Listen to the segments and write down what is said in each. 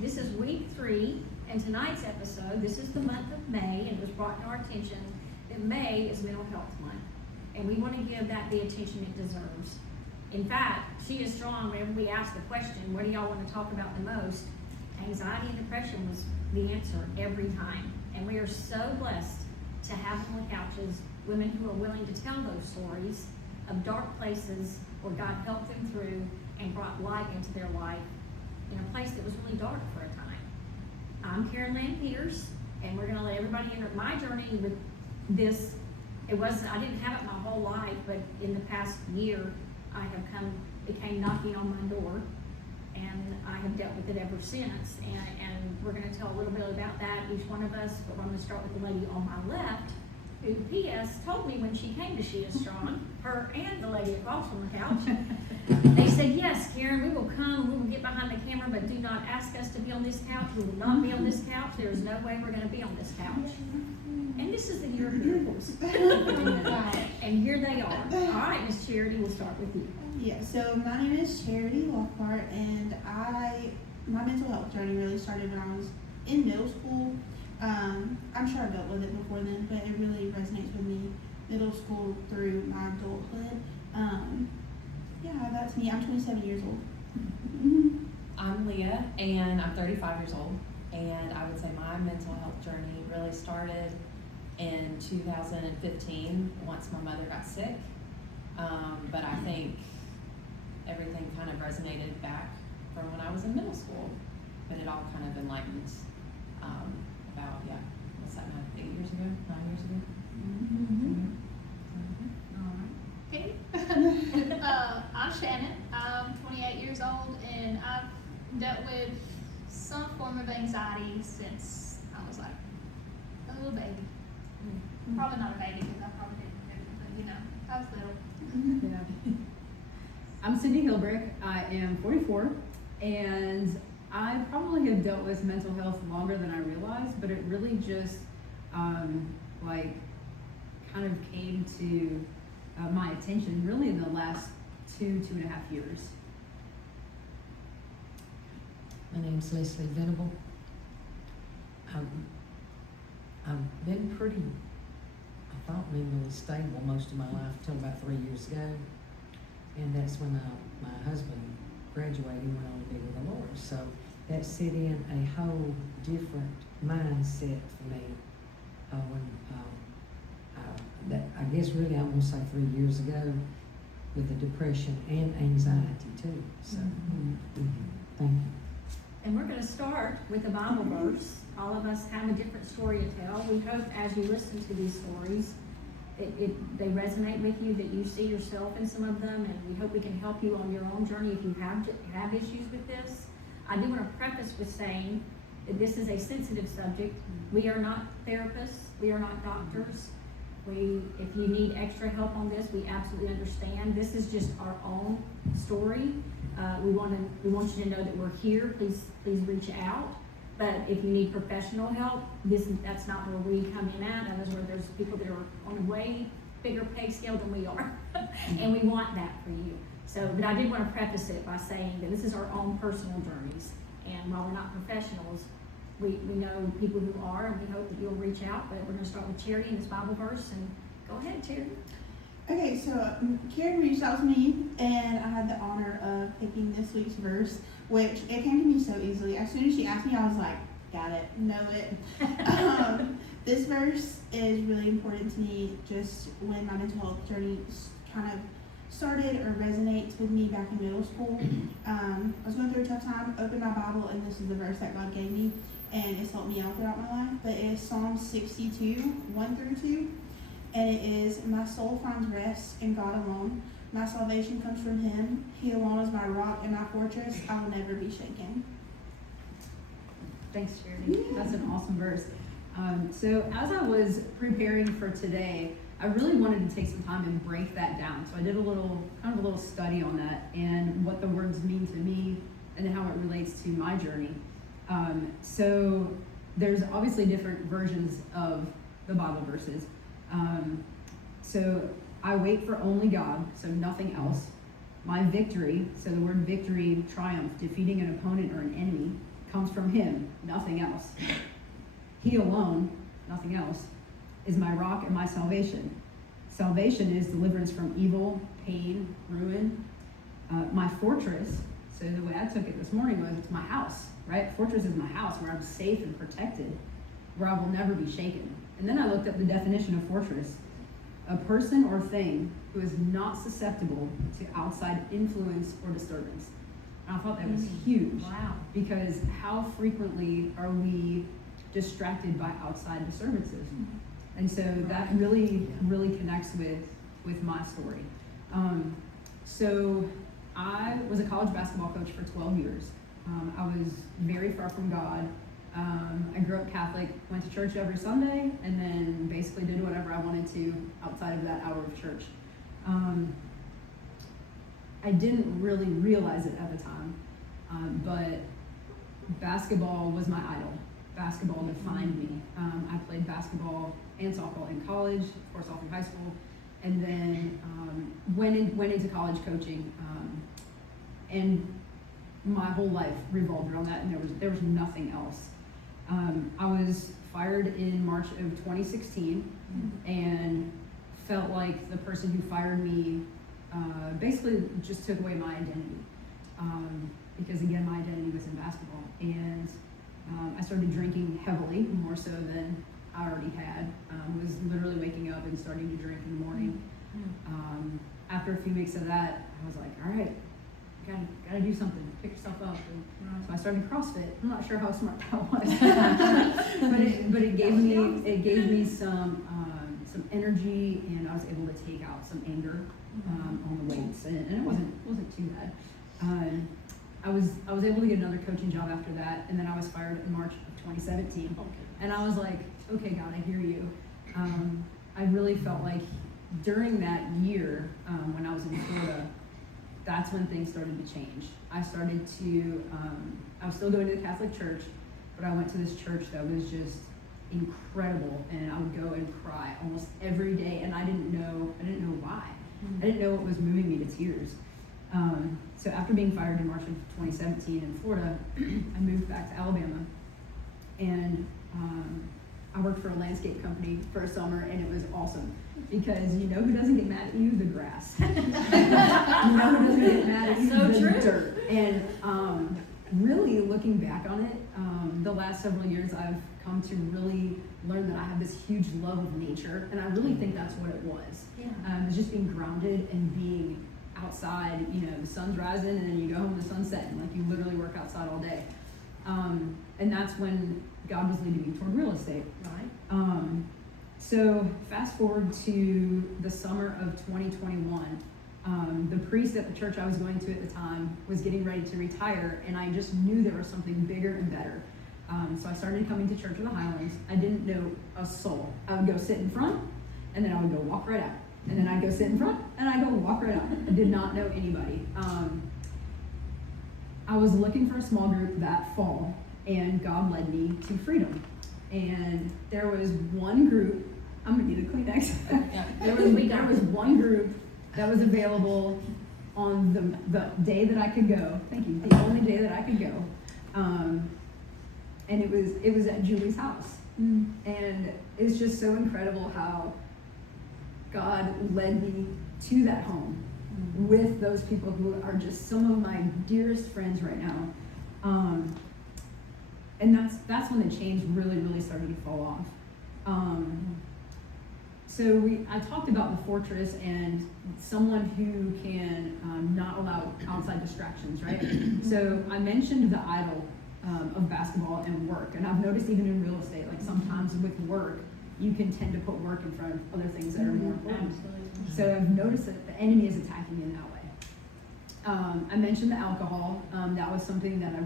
This is week 3, and tonight's episode, this is the month of May, and it was brought to our attention that May is Mental Health Month, and we want to give that the attention it deserves. In fact, She Is Strong, whenever we asked the question, what do y'all want to talk about the most? Anxiety and depression was the answer every time. And we are so blessed to have on the couches women who are willing to tell those stories of dark places where God helped them through and brought light into their life in a place that was really dark for a time. I'm Karen Lynn Peters, and we're going to let everybody enter my journey with this. I didn't have it my whole life, but in the past year, it came knocking on my door, and I have dealt with it ever since. And we're going to tell a little bit about that, each one of us, but I'm going to start with the lady on my left, who P.S. told me when she came to She Is Strong, her and the lady across from the couch, they said, yes, Karen, we will come, we will get behind the camera, but do not ask us to be on this couch. We will not be on this couch. There is no way we're going to be on this couch. And this is the year of miracles. And here they are. All right, Miss Charity, we'll start with you. Yeah, so my name is Charity Lockhart, and my mental health journey really started when I was in middle school. I'm sure I dealt with it before then, but it really resonates with me middle school through my adulthood. Yeah, that's me. I'm 27 years old. I'm Leah, and I'm 35 years old, and I would say my mental health journey really started in 2015 once my mother got sick, but I think everything kind of resonated back from when I was in middle school, but it all kind of enlightened about, what's that now, 8 years ago, 9 years ago? Okay. I'm Shannon. I'm 28 years old, and I've dealt with some form of anxiety since I was like a little baby. Probably not a baby because I probably didn't, but I was little. Yeah. I'm Cindy Hilbrick. I am 44, and I probably have dealt with mental health longer than I realized, but it really just kind of came to my attention really in the last 2.5 years. My name's Leslie Venable. I've been pretty, I thought mentally stable most of my life until about 3 years ago. And that's when my husband graduated and went on to be with the Lord. So that set in a whole different mindset for me. I guess really I'm going to say 3 years ago with the depression and anxiety too. So thank you. And we're going to start with a Bible verse. All of us have a different story to tell. We hope as you listen to these stories, they resonate with you, that you see yourself in some of them, and we hope we can help you on your own journey if you have issues with this. I do want to preface with saying that this is a sensitive subject. We are not therapists. We are not doctors. If you need extra help on this, we absolutely understand. This is just our own story. We want you to know that we're here. Please reach out. But if you need professional help, that's not where we come in at. That is where there's people that are on a way bigger pay scale than we are, and we want that for you. So, but I did want to preface it by saying that this is our own personal journeys, and while we're not professionals, we know people who are, and we hope that you'll reach out. But we're going to start with Charity in this Bible verse, and go ahead, Charity. Okay, so Karen reached out to me, and I had the honor of picking this week's verse, which it came to me so easily. As soon as she asked me, I was like, got it, know it. This verse is really important to me just when my mental health journey kind of started or resonates with me back in middle school. I was going through a tough time, opened my Bible, and this is the verse that God gave me, and it's helped me out throughout my life. But it is Psalm 62, 1-2. And it is, my soul finds rest in God alone. My salvation comes from Him. He alone is my rock and my fortress. I will never be shaken. Thanks, Charity. Yeah. That's an awesome verse. So as I was preparing for today, I really wanted to take some time and break that down. So I did a little study on that and what the words mean to me and how it relates to my journey. So there's obviously different versions of the Bible verses. So I wait for only God, so nothing else. My victory, so the word victory, triumph, defeating an opponent or an enemy, comes from him, nothing else. He alone, nothing else, is my rock and my salvation. Salvation is deliverance from evil, pain, ruin. My fortress, so the way I took it this morning was it's my house, right? Fortress is my house where I'm safe and protected, where I will never be shaken. And then I looked up the definition of fortress. A person or thing who is not susceptible to outside influence or disturbance. And I thought that was huge. Wow. Because how frequently are we distracted by outside disturbances? And so that really connects with my story. So I was a college basketball coach for 12 years. I was very far from God. I grew up Catholic, went to church every Sunday, and then basically did whatever I wanted to outside of that hour of church. I didn't really realize it at the time, but basketball was my idol. Basketball defined me. I played basketball and softball in college, of course all through high school, and then went into college coaching, and my whole life revolved around that, and there was nothing else. I was fired in March of 2016, and felt like the person who fired me basically just took away my identity, because again, my identity was in basketball, and I started drinking heavily, more so than I already had. Was literally waking up and starting to drink in the morning. After a few weeks of that, I was like, all right, gotta do something, pick yourself up. And so I started CrossFit. I'm not sure how smart that was, but it gave me some energy, and I was able to take out some anger on the weights, and it wasn't too bad. I was able to get another coaching job after that, and then I was fired in March of 2017. And I was like, okay, God, I hear you. I really felt like during that year, when I was in Florida, that's when things started to change. I started to, I was still going to the Catholic church, but I went to this church that was just incredible, and I would go and cry almost every day, and I didn't know why. I didn't know what was moving me to tears. So after being fired in March of 2017 in Florida, I moved back to Alabama, and I worked for a landscape company for a summer, and it was awesome. Because you know who doesn't get mad at you? The grass. You know who doesn't get mad at you? So the true. dirt. And really looking back on it, the last several years I've come to really learn that I have this huge love of nature, and I really think that's what it was. Yeah. It's just being grounded and being outside. You know, the sun's rising, and then you go home, the sun's setting. Like you literally work outside all day. And that's when God was leading me toward real estate. Right. So fast forward to the summer of 2021, the priest at the church I was going to at the time was getting ready to retire, and I just knew there was something bigger and better. So I started coming to Church of the Highlands. I didn't know a soul. I would go sit in front, and then I would go walk right out. And then I'd go sit in front, and I'd go walk right out. I did not know anybody. I was looking for a small group that fall, and God led me to Freedom. And there was one group, I'm gonna need a Kleenex. There was one group that was available on the day that I could go. Thank you. The only day that I could go. And it was at Julie's house. And it's just so incredible how God led me to that home with those people who are just some of my dearest friends right now. And that's when the chains really started to fall off. So I talked about the fortress and someone who can not allow outside distractions, right? So I mentioned the idol of basketball and work, and I've noticed even in real estate, like sometimes with work, you can tend to put work in front of other things that are more important. Absolutely. So I've noticed that the enemy is attacking me in that way. I mentioned the alcohol. That was something that I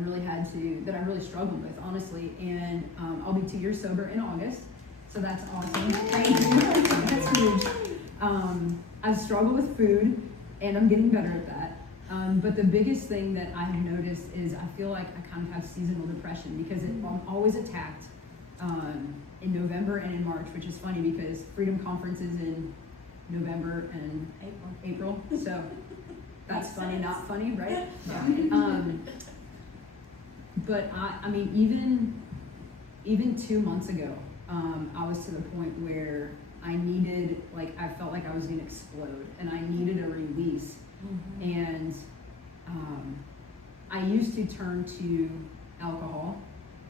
really struggled with, honestly. And I'll be 2 years sober in August, so that's awesome. Thank you. That's huge. I've struggled with food, and I'm getting better at that. But the biggest thing that I have noticed is I feel like I kind of have seasonal depression because I'm always attacked in November and in March, which is funny because Freedom Conference is in November and April. So that's funny, not funny, right? But I mean, even 2 months ago, I was to the point where I needed, like, I felt like I was gonna explode, and I needed a release. And I used to turn to alcohol.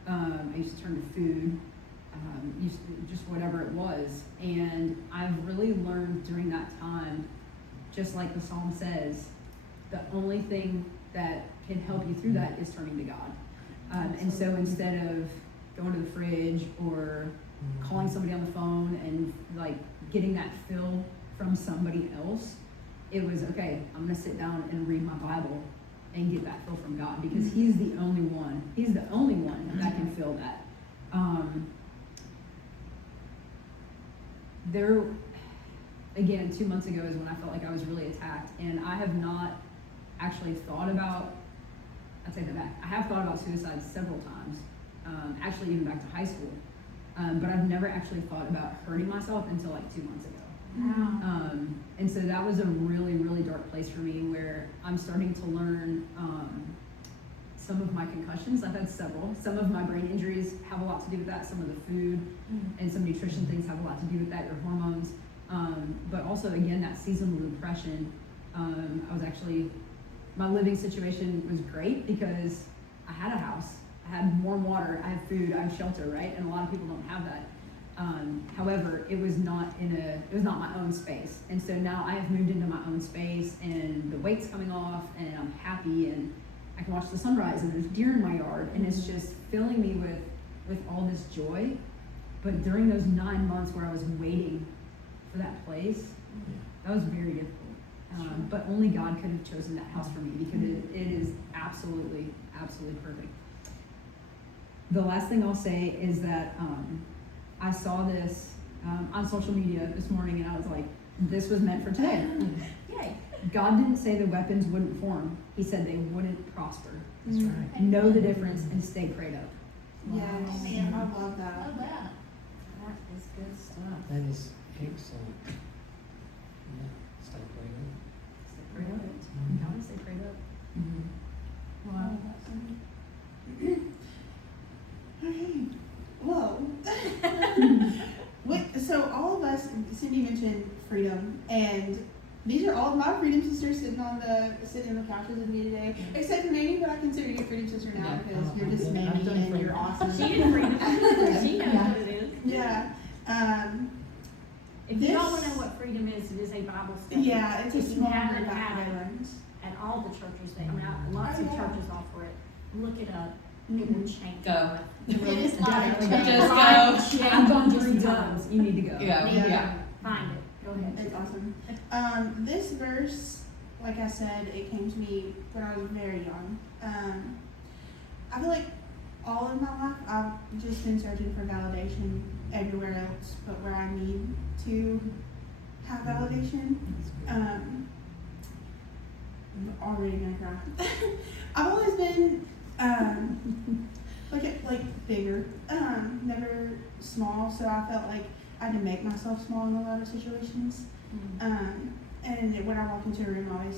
I used to turn to food. Just whatever it was. And I've really learned during that time, just like the psalm says, the only thing that can help you through that is turning to God. And so instead of going to the fridge or calling somebody on the phone and like getting that fill from somebody else, it was, okay, I'm gonna sit down and read my Bible and get that fill from God, because He's the only one that can fill that. There, again, 2 months ago is when I felt like I was really attacked, and I have not actually thought about, I'll take that back, I have thought about suicide several times, actually even back to high school, but I've never actually thought about hurting myself until like 2 months ago. Wow. And so that was a really, really dark place for me, where I'm starting to learn some of my concussions. I've had several. Some of my brain injuries have a lot to do with that. Some of the food and some nutrition things have a lot to do with that, your hormones. But also, again, that seasonal depression. I was actually, my living situation was great because I had a house. I had warm water, I have food, I have shelter, right? And a lot of people don't have that. However, it was not my own space. And so now I have moved into my own space, and the weight's coming off, and I'm happy, and I can watch the sunrise, and there's deer in my yard, and it's just filling me with all this joy. But during those 9 months where I was waiting for that place, that was very difficult. But only God could have chosen that house for me, because it is absolutely, absolutely perfect. The last thing I'll say is that I saw this on social media this morning, and I was like, this was meant for today. Yay. God didn't say the weapons wouldn't form. He said they wouldn't prosper. That's right. Know the difference and stay prayed up. Yes, Man. I love that. Love that. That is good stuff. That is excellent. Yeah, stay prayed up. Stay prayed up. God, stay prayed up. I love that so much. Okay. Well, so all of us, Cindy mentioned freedom, and these are all of my freedom sisters sitting on the couches with me today, except for Mamie, but I consider you a freedom sister now because you're just I've Mamie done and you're freedom. awesome. She didn't bring it. She knows Yeah. what it is. Yeah. If you don't This- know what freedom is, it is a Bible study. Yeah, it's a If you small haven't group at had it Highlands. at all the churches, lots Oh, of yeah. churches offer it. Look it up. It will change. Go. your life. It is life Definitely changing. Just Life go. I've gone changing. 3 times. You need to go. Yeah. Need to Yeah. Find it. Go ahead. It's awesome. This verse, like I said, it came to me when I was very young. I feel like all of my life I've just been searching for validation everywhere else but where I need to have validation. I'm already gonna cry. I've always been like bigger, never small, so I felt like I had to make myself small in a lot of situations. And when I walked into a room,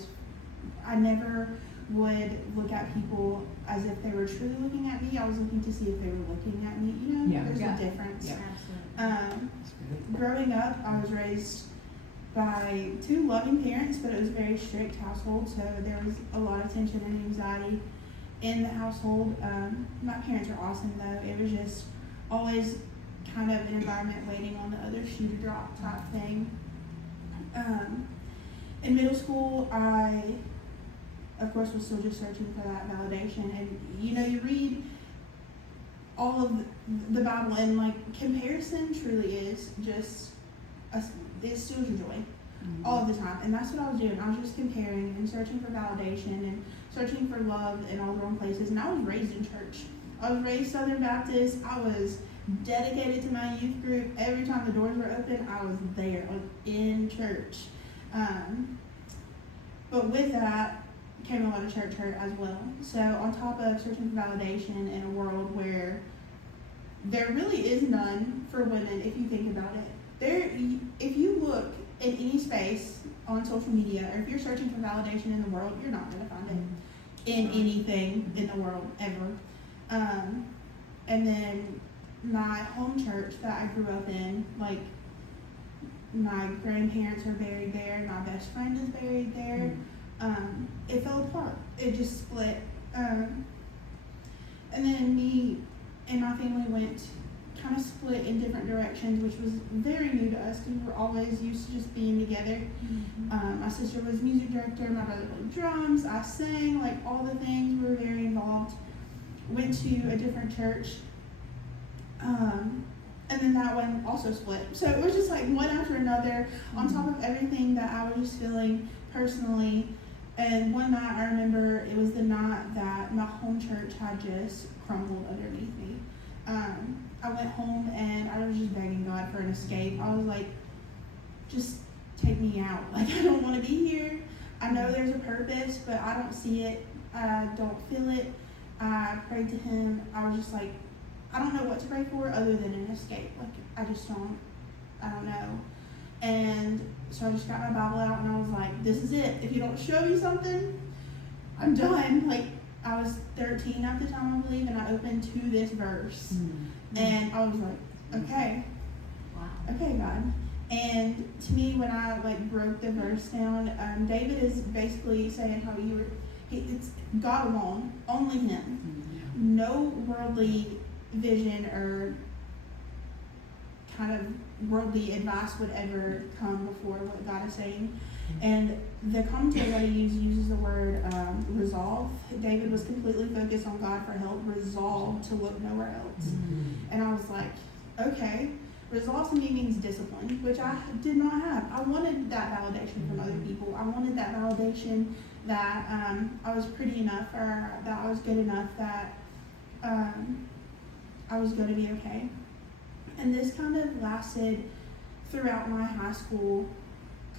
I never would look at people as if they were truly looking at me. I was looking to see if they were looking at me. You know, Yeah. there's Yeah. a difference. Yeah. Absolutely. That's good. Growing up, I was raised by 2 loving parents, but it was a very strict household, so there was a lot of tension and anxiety in the household. My parents were awesome though. It was just always kind of an environment waiting on the other shoe to drop type thing. In middle school, I, of course, was still just searching for that validation. And, you know, you read all of the Bible, and, like, comparison truly is just, it steals your joy all the time. And that's what I was doing. I was just comparing and searching for validation and searching for love in all the wrong places. And I was raised in church. I was raised Southern Baptist. I was dedicated to my youth group. Every time the doors were open, I was there, like in church. But with that came a lot of church hurt as well. So on top of searching for validation in a world where there really is none for women, if you think about it, if you look in any space on social media, or if you're searching for validation in the world, you're not going to find it in anything in the world ever. And then my home church that I grew up in, like, my grandparents are buried there, my best friend is buried there. It fell apart. It just split. And then me and my family went kind of split in different directions, which was very new to us because we were always used to just being together. My sister was music director, my brother played drums, I sang, like all the things. We were very involved. Went to a different church, and then that one also split. So it was just like one after another, on top of everything that I was just feeling personally. And one night I remember it was the night that my home church had just crumbled underneath me. I went home and I was just begging God for an escape. I was like, just take me out. Like, I don't want to be here. I know there's a purpose, but I don't see it. I don't feel it. I prayed to him. I was just like, I don't know what to pray for other than an escape. Like, I don't know. And so I just got my Bible out and I was like, this is it. If you don't show me something, I'm done. Like, I was 13 at the time, I believe, and I opened to this verse. And I was like, okay. Wow. Okay, God. And to me, when I like broke the verse down, David is basically saying how it's God alone, only him. No worldly vision or kind of worldly advice would ever come before what God is saying. And the commentary that he uses the word resolve. David was completely focused on God for help, resolved to look nowhere else. And I was like, okay, resolve to me means discipline, which I did not have. I wanted that validation from other people. I wanted that validation that I was pretty enough, or that I was good enough, that I was going to be okay. And this kind of lasted throughout my high school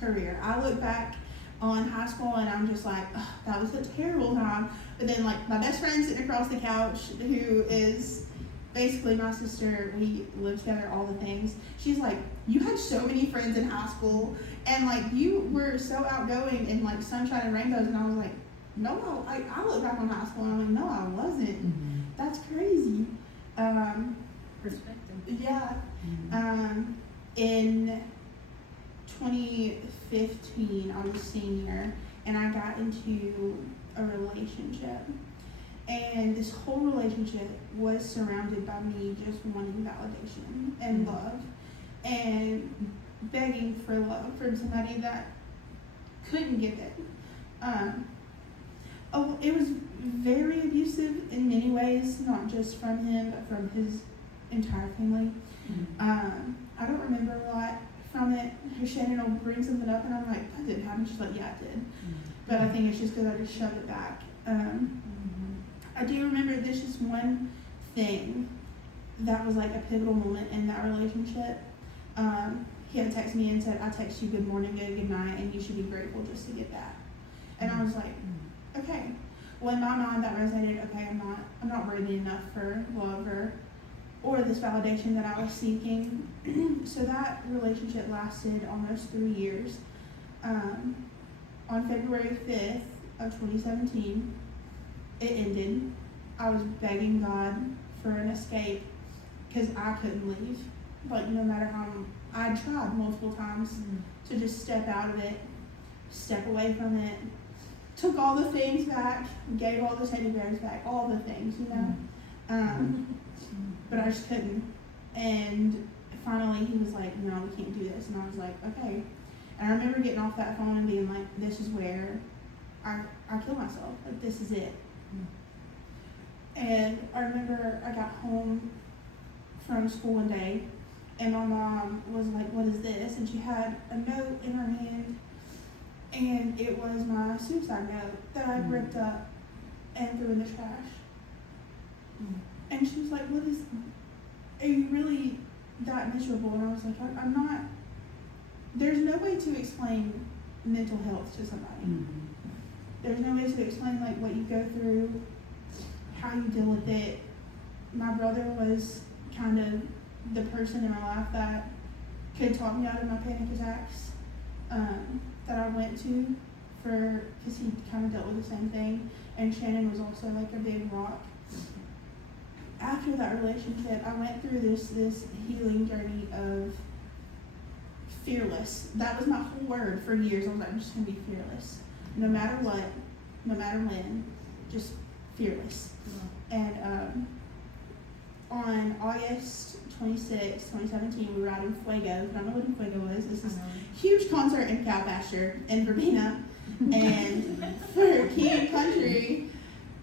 career. I look back on high school and I'm just like, oh, that was a terrible time. But then, like, my best friend sitting across the couch, who is basically my sister, we live together, all the things. She's like, you had so many friends in high school, and like you were so outgoing and like sunshine and rainbows. And I was like, no, I look back on high school and I'm like, no, I wasn't. That's crazy. Perspective. Yeah. In 2015, I was a senior, and I got into a relationship. And this whole relationship was surrounded by me just wanting validation and love, and begging for love from somebody that couldn't give it. It was very abusive in many ways, not just from him, but from his entire family. I don't remember a lot from it. Shannon will bring something up and I'm like, that didn't happen. She's like, yeah, it did. But I think it's just because I just shoved it back. I do remember this is one thing that was like a pivotal moment in that relationship. He had texted me and said, I text you good morning, good night, and you should be grateful just to get that. And I was like, okay. Well, in my mind that resonated, okay, I'm not worthy enough for love or this validation that I was seeking. So that relationship lasted almost 3 years. On February 5th of 2017, it ended. I was begging God for an escape because I couldn't leave. Like, no matter how, I tried multiple times to just step out of it, step away from it, took all the things back, gave all the teddy bears back, all the things, you know. But I just couldn't. And finally he was like, no, we can't do this. And I was like, okay. And I remember getting off that phone and being like, this is where I kill myself. Like, this is it. And I remember I got home from school one day and my mom was like, what is this? And she had a note in her hand, and it was my suicide note that I ripped up and threw in the trash. And she was like, are you really that miserable? And I was like, I'm not. There's no way to explain mental health to somebody. There's no way to explain like what you go through, how you deal with it. My brother was kind of the person in my life that could talk me out of my panic attacks that I went to because he kind of dealt with the same thing. And Shannon was also like a big rock. after that relationship, I went through this healing journey of fearless. That was my whole word for years. I was like, I'm just gonna be fearless, no matter what, no matter when, just fearless. And on August 26, 2017, we were out in Fuego. I don't know what Fuego is. This is a huge concert in Cow Pasture in Verbena. And for King Country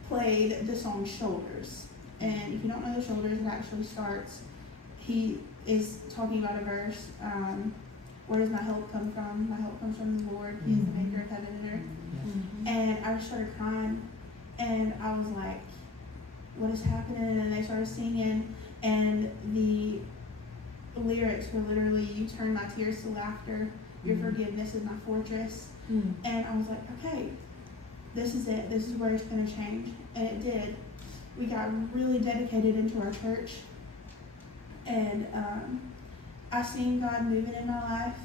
played the song Shoulders. And if you don't know the Shoulders, it actually starts, he is talking about a verse, where does my help come from? My help comes from the Lord. He is the maker of heaven and earth. And I just started crying. And I was like, what is happening? And they started singing. And the lyrics were literally, you turn my tears to laughter. Your forgiveness is my fortress. And I was like, okay, this is it. This is where it's going to change. And it did. We got really dedicated into our church. And I seen God moving in my life.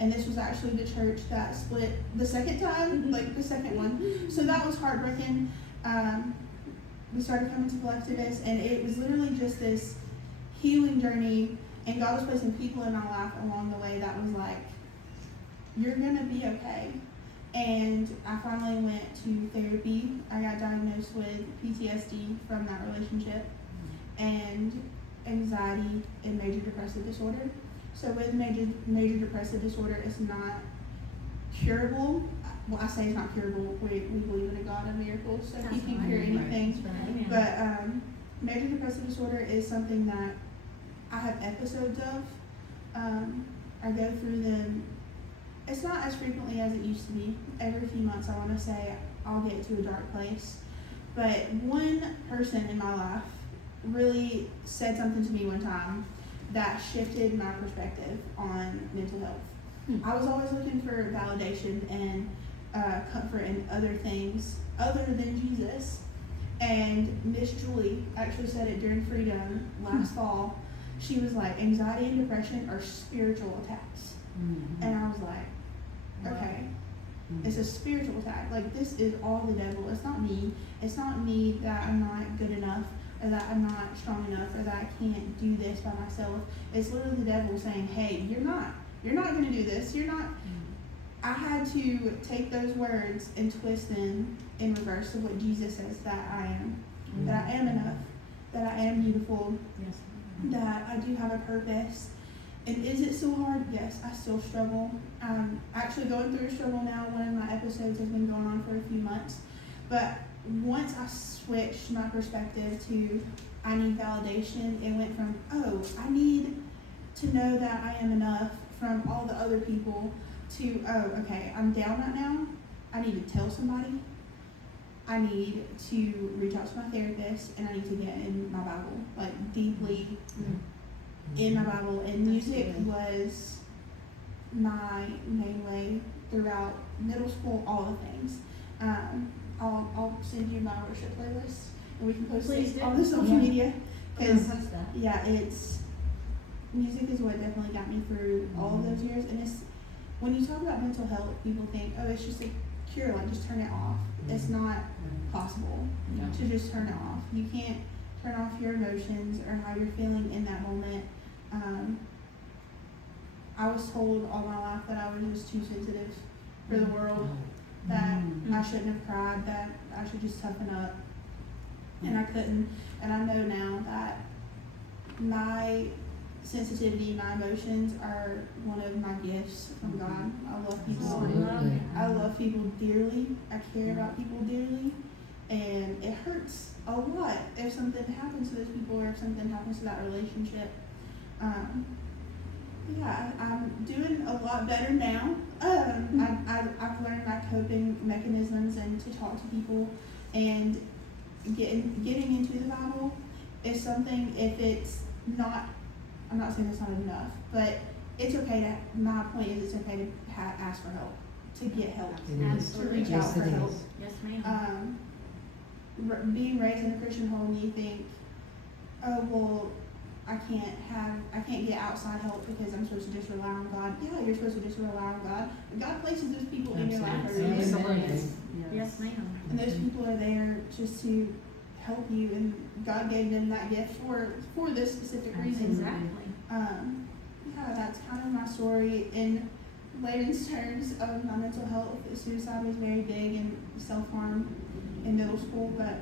And this was actually the church that split the second time, like the second one. So that was heartbreaking. We started coming to Collectivist, and it was literally just this healing journey. And God was placing people in my life along the way that was like, you're going to be okay. And I finally went to therapy. I got diagnosed with PTSD from that relationship and anxiety and major depressive disorder. So with major depressive disorder, it's not curable. Well, I say it's not curable. We believe in a God of miracles, so He can cure anything. Amen. But major depressive disorder is something that I have episodes of. I go through them. It's not as frequently as it used to be. Every few months, I want to say I'll get to a dark place. But one person in my life really said something to me one time that shifted my perspective on mental health. I was always looking for validation and comfort in other things other than Jesus. And Miss Julie actually said it during Freedom last fall. She was like, anxiety and depression are spiritual attacks. And I was like, okay, it's a spiritual attack. Like, this is all the devil. It's not me. It's not me that I'm not good enough, or that I'm not strong enough, or that I can't do this by myself. It's literally the devil saying, hey, you're not going to do this. You're not. I had to take those words and twist them in reverse of what Jesus says that I am. That I am enough. That I am beautiful. Yes. That I do have a purpose. And is it so hard? Yes, I still struggle. I'm actually going through a struggle now. One of my episodes has been going on for a few months. But once I switched my perspective to I need validation, it went from, oh, I need to know that I am enough from all the other people to, oh, okay, I'm down right now. I need to tell somebody. I need to reach out to my therapist, and I need to get in my Bible, like deeply in my Bible. And music was my main way throughout middle school, all the things. I'll send you my worship playlist, and we can post Please it do. on the social Yeah. media. Because Post that. yeah, music is what definitely got me through all of those years. And it's, when you talk about mental health, people think, oh, it's just a cure, like just turn it off. It's not possible to just turn it off. You can't turn off your emotions or how you're feeling in that moment. I was told all my life that I was just too sensitive for the world, that I shouldn't have cried, that I should just toughen up, and I couldn't. And I know now that my sensitivity, my emotions are one of my gifts from God. I love people. Absolutely. I love people dearly. I care about people dearly. And it hurts a lot if something happens to those people, or if something happens to that relationship. Yeah, I'm doing a lot better now. I've learned my coping mechanisms and to talk to people, and getting into the Bible is something. If it's not, I'm not saying it's not enough, but it's okay to. My point is, it's okay to ask for help, to get help, It is. to reach Yes, out for it help. is. Yes, ma'am. Being raised in a Christian home, you think, oh well, I can't get outside help because I'm supposed to just rely on God. Yeah, you're supposed to just rely on God. But God places those people in your life for a reason. Absolutely. Yes, ma'am. And those people are there just to help you, and God gave them that gift for this specific reason. Exactly. Yeah, that's kind of my story. In layman's terms of my mental health, suicide was very big and self-harm in middle school, but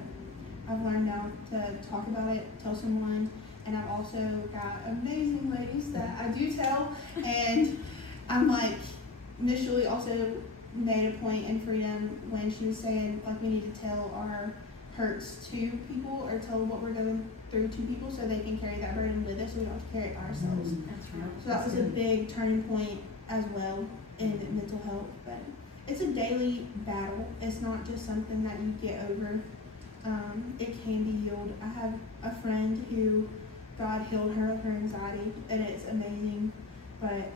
I've learned now to talk about it, tell someone, and I've also got amazing ladies that I do tell, and I'm like, initially also made a point in Freedom when she was saying, like, we need to tell our hurts to people, or tell what we're going through to people, so they can carry that burden with us, so we don't have to carry it by ourselves. That's right. So that was a big turning point as well in mental health, but it's a daily battle. It's not just something that you get over. It can be healed. I have a friend who God healed her of her anxiety, and it's amazing, but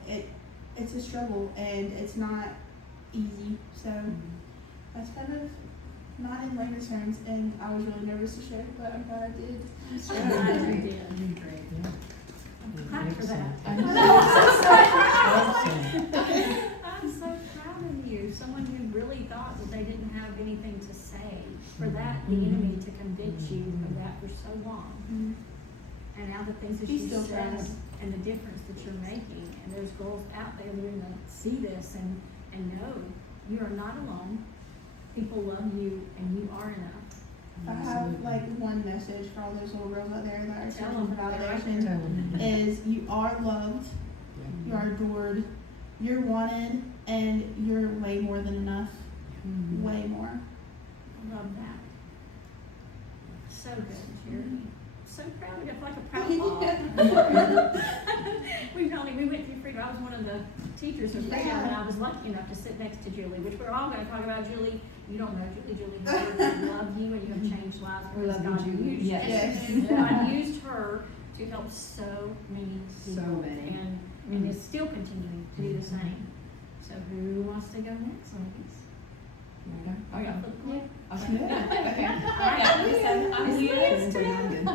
it's a struggle, and it's not easy. So that's kind of not in layman's terms, and I was really nervous to share, but I'm glad I did. I'm glad you did. You're great, yeah. I'm glad for that. Awesome. I'm so proud of you. Someone who really thought that they didn't have anything to say. For that, the enemy to convince you of that for so long. And now the things that He you still said tries. and the difference that you're making. And there's girls out there that are gonna see this and know you are not alone. People love you and you are enough. I have like one message for all those little girls out there that are Tell searching for them. validation. Tell them. Is you are loved, Yeah. you are adored, you're wanted, and you're way more than enough. Way more. I love that. So good, Jeremy. So proud of you. I feel like a proud mom. We went through Freedom. I was one of the teachers of Freedom, Yeah. and I was lucky enough to sit next to Julie, which we're all going to talk about. Julie, you don't know Julie. Julie Howard, we love you, and you have changed lives. We love you, God Julie. used Yes. Yes. God used her to help so many So people, many. and is still continuing to do the same. So who wants to go next, ladies? Oh, yeah. Flip the coin? Okay. Okay. All right. Yeah, listen, I'm It's Leah. Leah's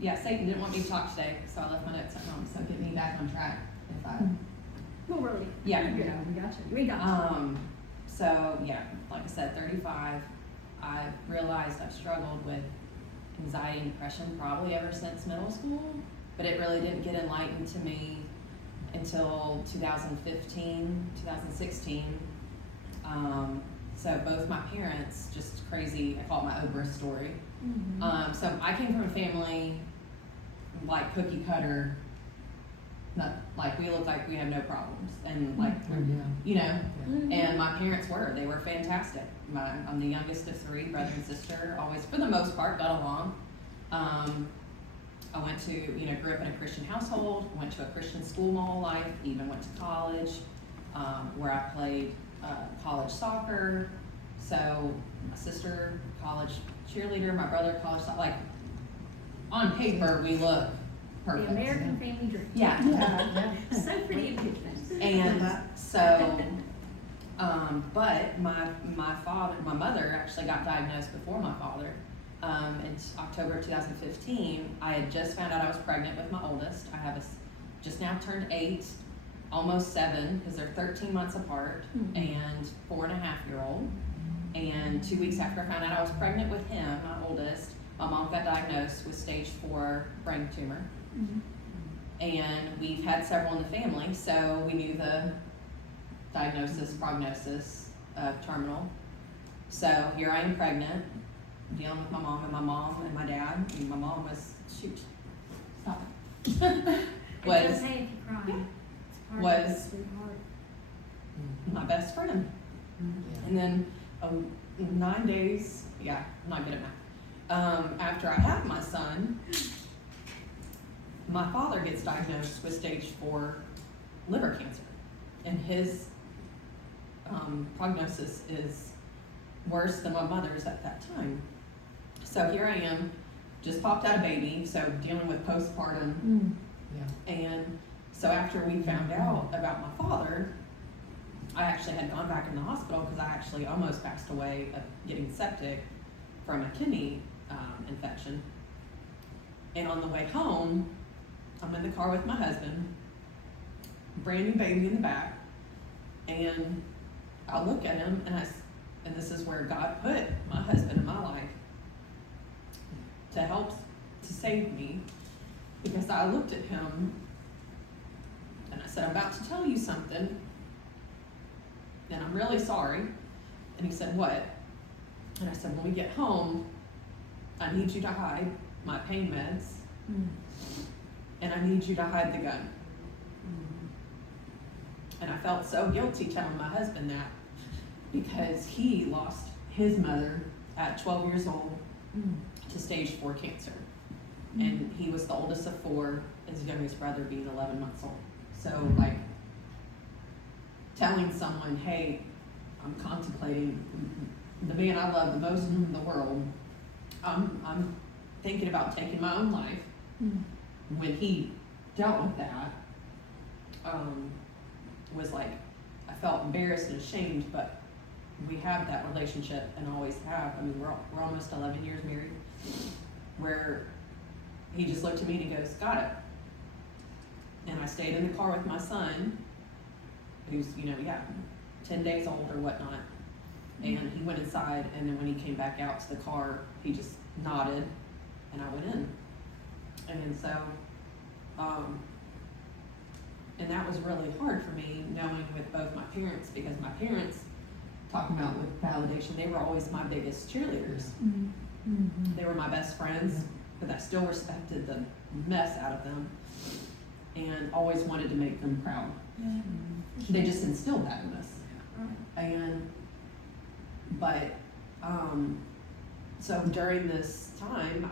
Yeah, Satan didn't want me to talk today, so I left my notes at home, so get me back on track if I, Well, really? yeah. You're good. Yeah, we got you. We got you. So yeah, like I said, 35, I realized I've struggled with anxiety and depression probably ever since middle school, but it really didn't get enlightened to me until 2015, 2016. So both my parents, just crazy, I call it my Oprah story. So I came from a family like cookie cutter, not like we look like we have no problems, and like Oh, yeah. you know, Mhm. and my parents they were fantastic. I'm the youngest of three, brother and sister, always for the most part got along. I went to, grew up in a Christian household, went to a Christian school my whole life, even went to college, where I played college soccer. So my sister, college cheerleader, my brother, college soccer, like on paper we look The perfect. American family dream. Yeah. Yeah. So pretty and good things. And so, but my mother actually got diagnosed before my father. In October 2015, I had just found out I was pregnant with my oldest. I have just now turned 8, almost 7, because they're 13 months apart, and 4.5-year-old. And 2 weeks after I found out I was pregnant with him, my oldest, my mom got diagnosed with stage 4 brain tumor. And we've had several in the family, so we knew the prognosis of terminal. So here I am pregnant, dealing with my mom and my dad. And my mom was, stop. It's okay if you cry. Yeah. It's part Was- of it, sweetheart. My best friend. And then 9 days, I'm not good at math. After I have my son, my father gets diagnosed with stage 4 liver cancer. And his prognosis is worse than my mother's at that time. So here I am, just popped out a baby, so dealing with postpartum. Yeah. And so after we found out about my father, I actually had gone back in the hospital because I actually almost passed away of getting septic from a kidney infection. And on the way home, I'm in the car with my husband, brand new baby in the back, and I look at him And this is where God put my husband in my life to help to save me, because I looked at him and I said, I'm about to tell you something, and I'm really sorry. And he said, what? And I said, when we get home, I need you to hide my pain meds, and I need you to hide the gun. And I felt so guilty telling my husband that, because he lost his mother at 12 years old to stage 4 cancer. And he was the oldest of 4, his youngest brother being 11 months old. So like telling someone, hey, I'm contemplating the man I love the most in the world, I'm thinking about taking my own life. When he dealt with that, was like, I felt embarrassed and ashamed, but we have that relationship and always have. I mean, we're almost 11 years married, where he just looked at me and he goes, got it. And I stayed in the car with my son, who's, 10 days old or whatnot. And he went inside, and then when he came back out to the car, he just nodded, and I went in. And so, and that was really hard for me, knowing with both my parents, because my parents, talking about with validation, they were always my biggest cheerleaders. They were my best friends, but I still respected the mess out of them and always wanted to make them proud. They just instilled that in us. So during this time,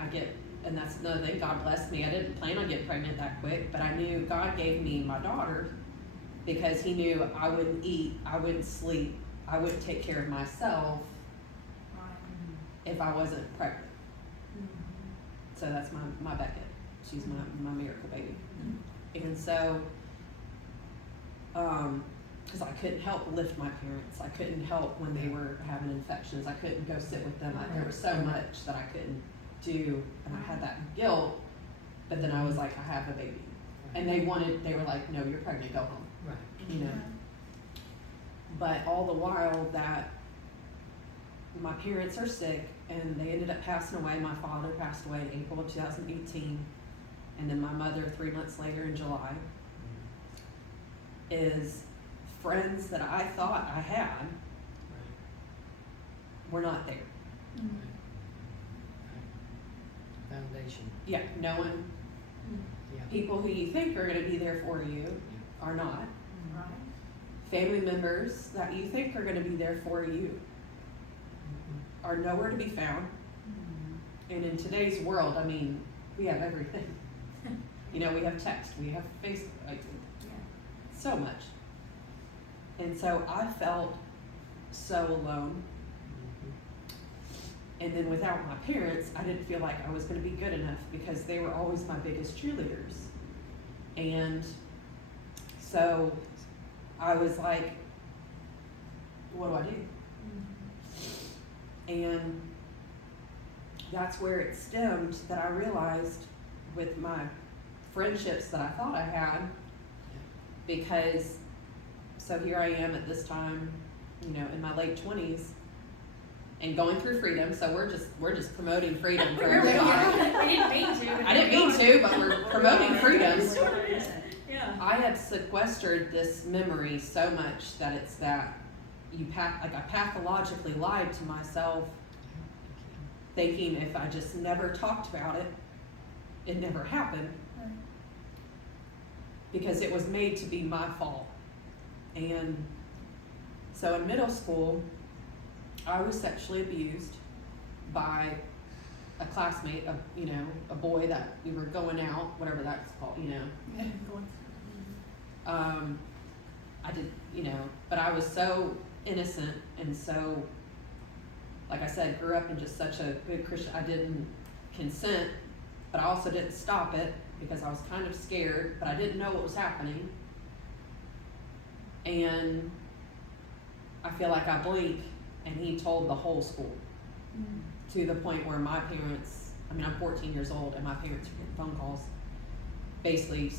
and that's another thing, God blessed me. I didn't plan on getting pregnant that quick, but I knew God gave me my daughter because he knew I wouldn't eat, I wouldn't sleep, I wouldn't take care of myself if I wasn't pregnant. So that's my Beckett. She's my miracle baby. And so, because I couldn't help lift my parents. I couldn't help when they were having infections. I couldn't go sit with them. There was so much that I couldn't do, and I had that guilt, but then I was like, I have a baby. And they were like, no, you're pregnant, go home. Right. But all the while that my parents are sick, and they ended up passing away. My father passed away in April of 2018, and then my mother 3 months later in July. Is friends that I thought I had were not there. Foundation. Yeah, no one. Yeah. People who you think are going to be there for you are not. Family members that you think are going to be there for you are nowhere to be found. And in today's world, I mean, we have everything. We have text, we have Facebook, so much. And so I felt so alone. And then without my parents, I didn't feel like I was going to be good enough, because they were always my biggest cheerleaders. And so I was like, what do I do? And that's where it stemmed, that I realized with my friendships that I thought I had, because so here I am at this time, in my late 20s, and going through freedom. So we're just promoting freedom for everybody. I didn't mean to. I didn't mean to, but we're promoting freedom. Yeah. I had sequestered this memory so much that it's that I pathologically lied to myself, thinking if I just never talked about it, it never happened. Because it was made to be my fault. And so in middle school, I was sexually abused by a classmate, a boy that we were going out, whatever that's called, I did, but I was so innocent, and so, like I said, grew up in just such a good Christian. I didn't consent, but I also didn't stop it, because I was kind of scared, but I didn't know what was happening. And I feel like I blinked, and he told the whole school, to the point where my parents, I'm 14 years old, and my parents are getting phone calls, basically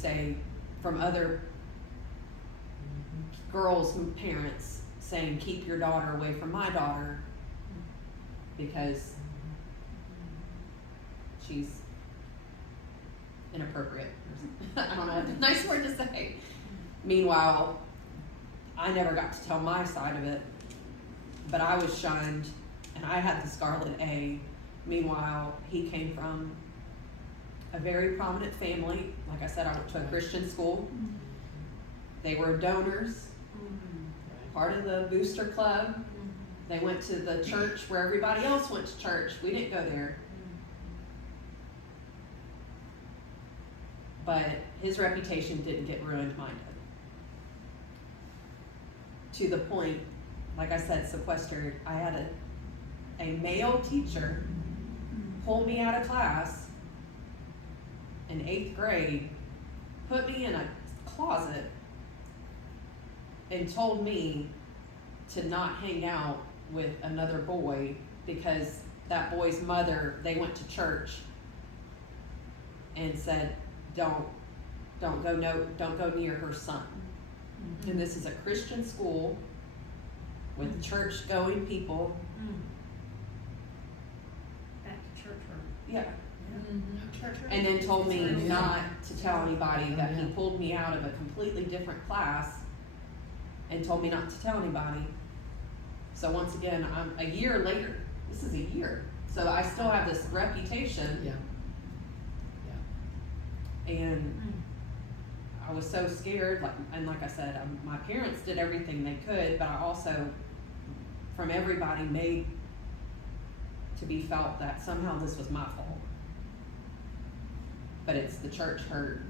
from other girls' parents saying, keep your daughter away from my daughter, because she's inappropriate. I don't know, a nice word to say. Meanwhile, I never got to tell my side of it, but I was shunned and I had the scarlet A. Meanwhile, he came from a very prominent family. Like I said, I went to a Christian school. They were donors, part of the booster club. They went to the church where everybody else went to church. We didn't go there. But his reputation didn't get ruined, mine did. To the point, like I said, sequestered. I had a male teacher pull me out of class in 8th grade, put me in a closet, and told me to not hang out with another boy because that boy's mother, they went to church and said, don't go near her son. And this is a Christian school with church going people. Back to church hurt. Yeah. Church hurt. And then told me Yeah. not to tell anybody that he Yeah. pulled me out of a completely different class and told me not to tell anybody. So once again, I'm a year later. This is a year. So I still have this reputation. Yeah. And I was so scared, like I said, my parents did everything they could, but I also, from everybody, made to be felt that somehow this was my fault. But it's the church hurt,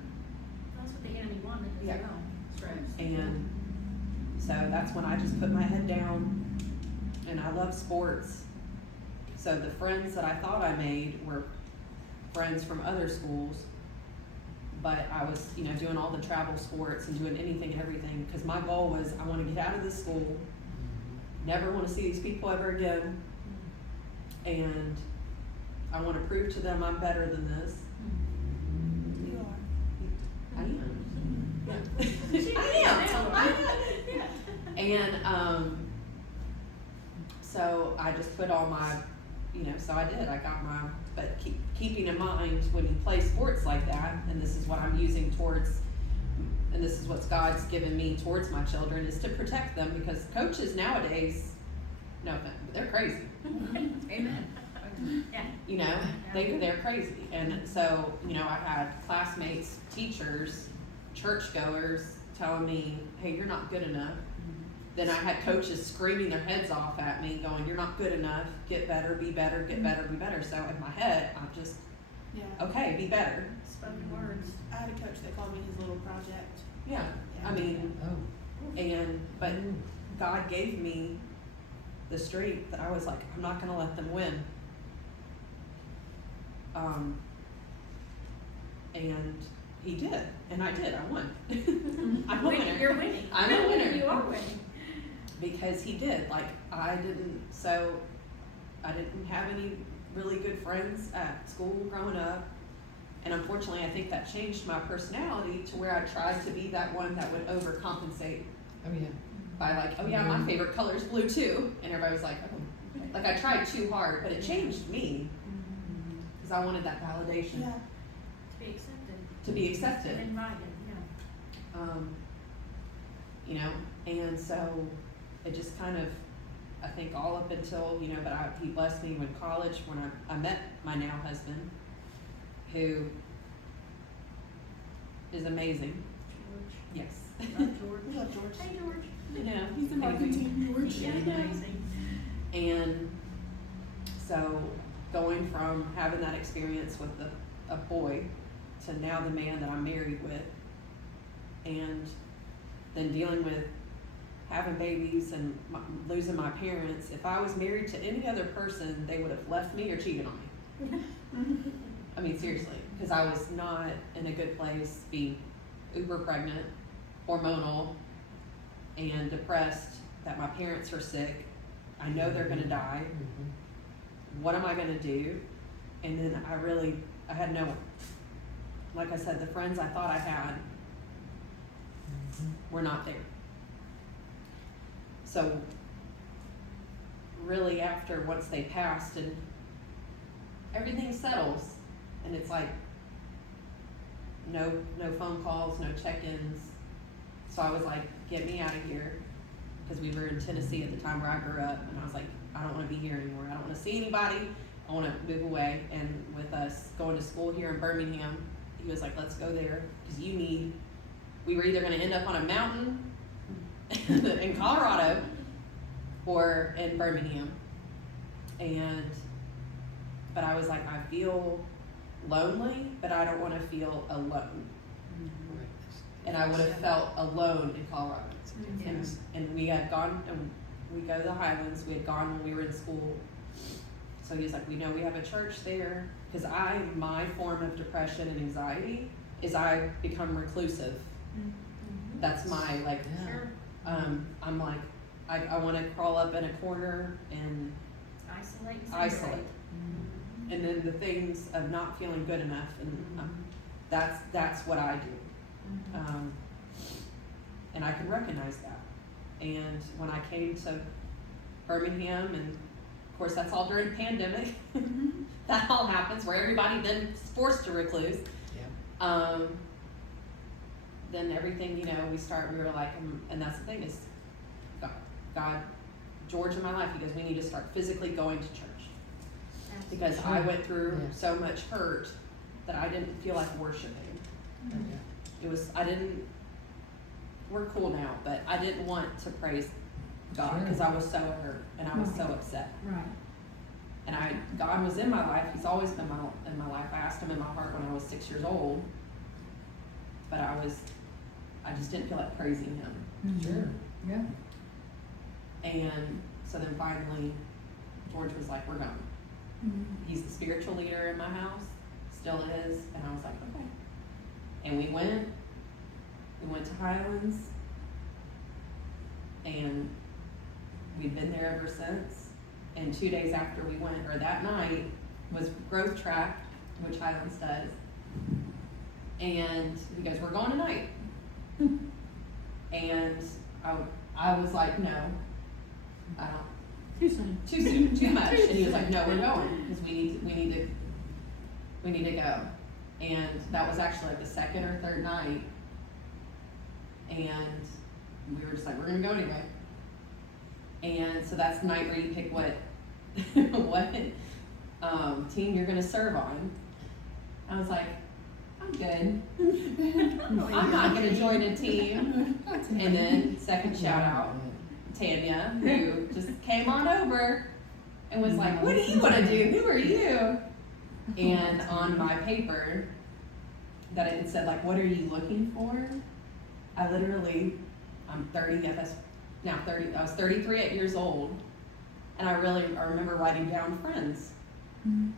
That's what the enemy wanted as Yeah. well. That's right. and so that's when I just put my head down, and I love sports. So the friends that I thought I made were friends from other schools. But I was, doing all the travel sports and doing anything and everything, because my goal was I want to get out of this school, never want to see these people ever again, and I want to prove to them I'm better than this. You are. I am. Yeah. I am. And so I just put all my, so I did. I got my, but keeping in mind when you play sports like that, and this is what I'm using towards, and this is what God's given me towards my children, is to protect them, because coaches nowadays, no offense, but they're crazy. Amen. Yeah. They're crazy. And so, I had classmates, teachers, churchgoers telling me, hey, you're not good enough. Then I had coaches screaming their heads off at me, going, you're not good enough, get better, be better, get better, be better. So in my head, I'm just, Yeah. okay, be better. Spoken words. I had a coach that called me his little project. Yeah, Yeah. I mean, Oh. but God gave me the strength that I was like, I'm not gonna let them win. And he did, and I did, I won. I'm a winner. You're winning. I'm a winner. You are winning. Because he did, I didn't have any really good friends at school growing up, and unfortunately I think that changed my personality to where I tried to be that one that would overcompensate Oh, yeah. by oh yeah, my favorite color is blue too, and everybody was like, oh, I tried too hard, but it changed me, because I wanted that validation Yeah. To be accepted. to be accepted. And invited, yeah. And so it just kind of, I think all up until, but he blessed me with college when I met my now husband, who is amazing. George. Yes. Love George. We love George. Hey, George. He's in marketing team, George. Yeah, amazing. And so going from having that experience with a boy to now the man that I'm married with, and then dealing with having babies and losing my parents. If I was married to any other person, they would have left me or cheated on me. I mean, seriously, because I was not in a good place, being uber pregnant, hormonal, and depressed, that my parents are sick. I know they're gonna die. What am I gonna do? And then I had no one. Like I said, the friends I thought I had were not there. So really after once they passed and everything settles and it's like no phone calls, no check-ins. So I was like, get me out of here, because we were in Tennessee at the time where I grew up, and I was like, I don't want to be here anymore. I don't want to see anybody. I want to move away. And with us going to school here in Birmingham, he was like, let's go there, because we were either going to end up on a mountain in Colorado or in Birmingham. But I was like, I feel lonely, but I don't want to feel alone. And I would have felt alone in Colorado. And we had gone, and we go to the Highlands. We had gone when we were in school. So he's like, we know we have a church there. Because my form of depression and anxiety is I become reclusive. Mm-hmm. That's my, like, Sure. I'm like, I want to crawl up in a corner and isolate. And then the things of not feeling good enough, and that's what I do. And I can recognize that. And when I came to Birmingham, and of course that's all during pandemic, that all happens where everybody then is forced to recluse. Yeah. Then everything, we were like, and that's the thing is, God, George in my life, he goes, we need to start physically going to church. Because I went through so much hurt that I didn't feel like worshiping. We're cool now, but I didn't want to praise God because I was so hurt and I was so upset. Right. And God was in my life. He's always been in my life. I asked him in my heart when I was 6 years old, but I just didn't feel like praising him. Mm-hmm. Sure. Yeah. And so then finally, George was like, we're going. Mm-hmm. He's the spiritual leader in my house, still is. And I was like, okay. And we went to Highlands, and we've been there ever since. And 2 days after we went, or that night, was Growth Track, which Highlands does. And he goes, we're going tonight. And I was like, no, I don't. Too soon. Too soon, too much. And he was like, no, we're going, because we need to go. And that was actually like the second or third night. And we were just like, we're gonna go anyway. And so that's the night where you pick what team you're gonna serve on. I was like, I'm good. I'm not gonna join a team. And then second shout out, Tanya, who just came on over and was like, what do you want to do? Who are you? And on my paper that it said, like, what are you looking for? I'm 30, now 30, I was 33 at years old, and I remember writing down friends. Mm-hmm.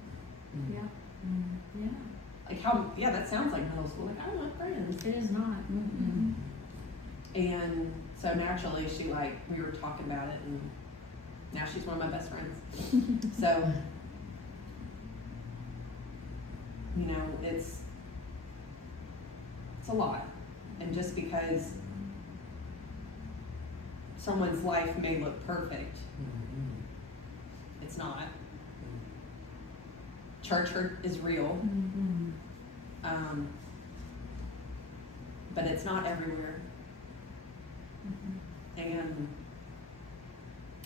Yeah. Mm-hmm. Yeah. Like that sounds like middle school. Like, I want friends. It is not. Mm-hmm. And so naturally, we were talking about it, and now she's one of my best friends. So, it's a lot. And just because someone's life may look perfect, it's not. Church hurt is real. Mm-hmm. But it's not everywhere. And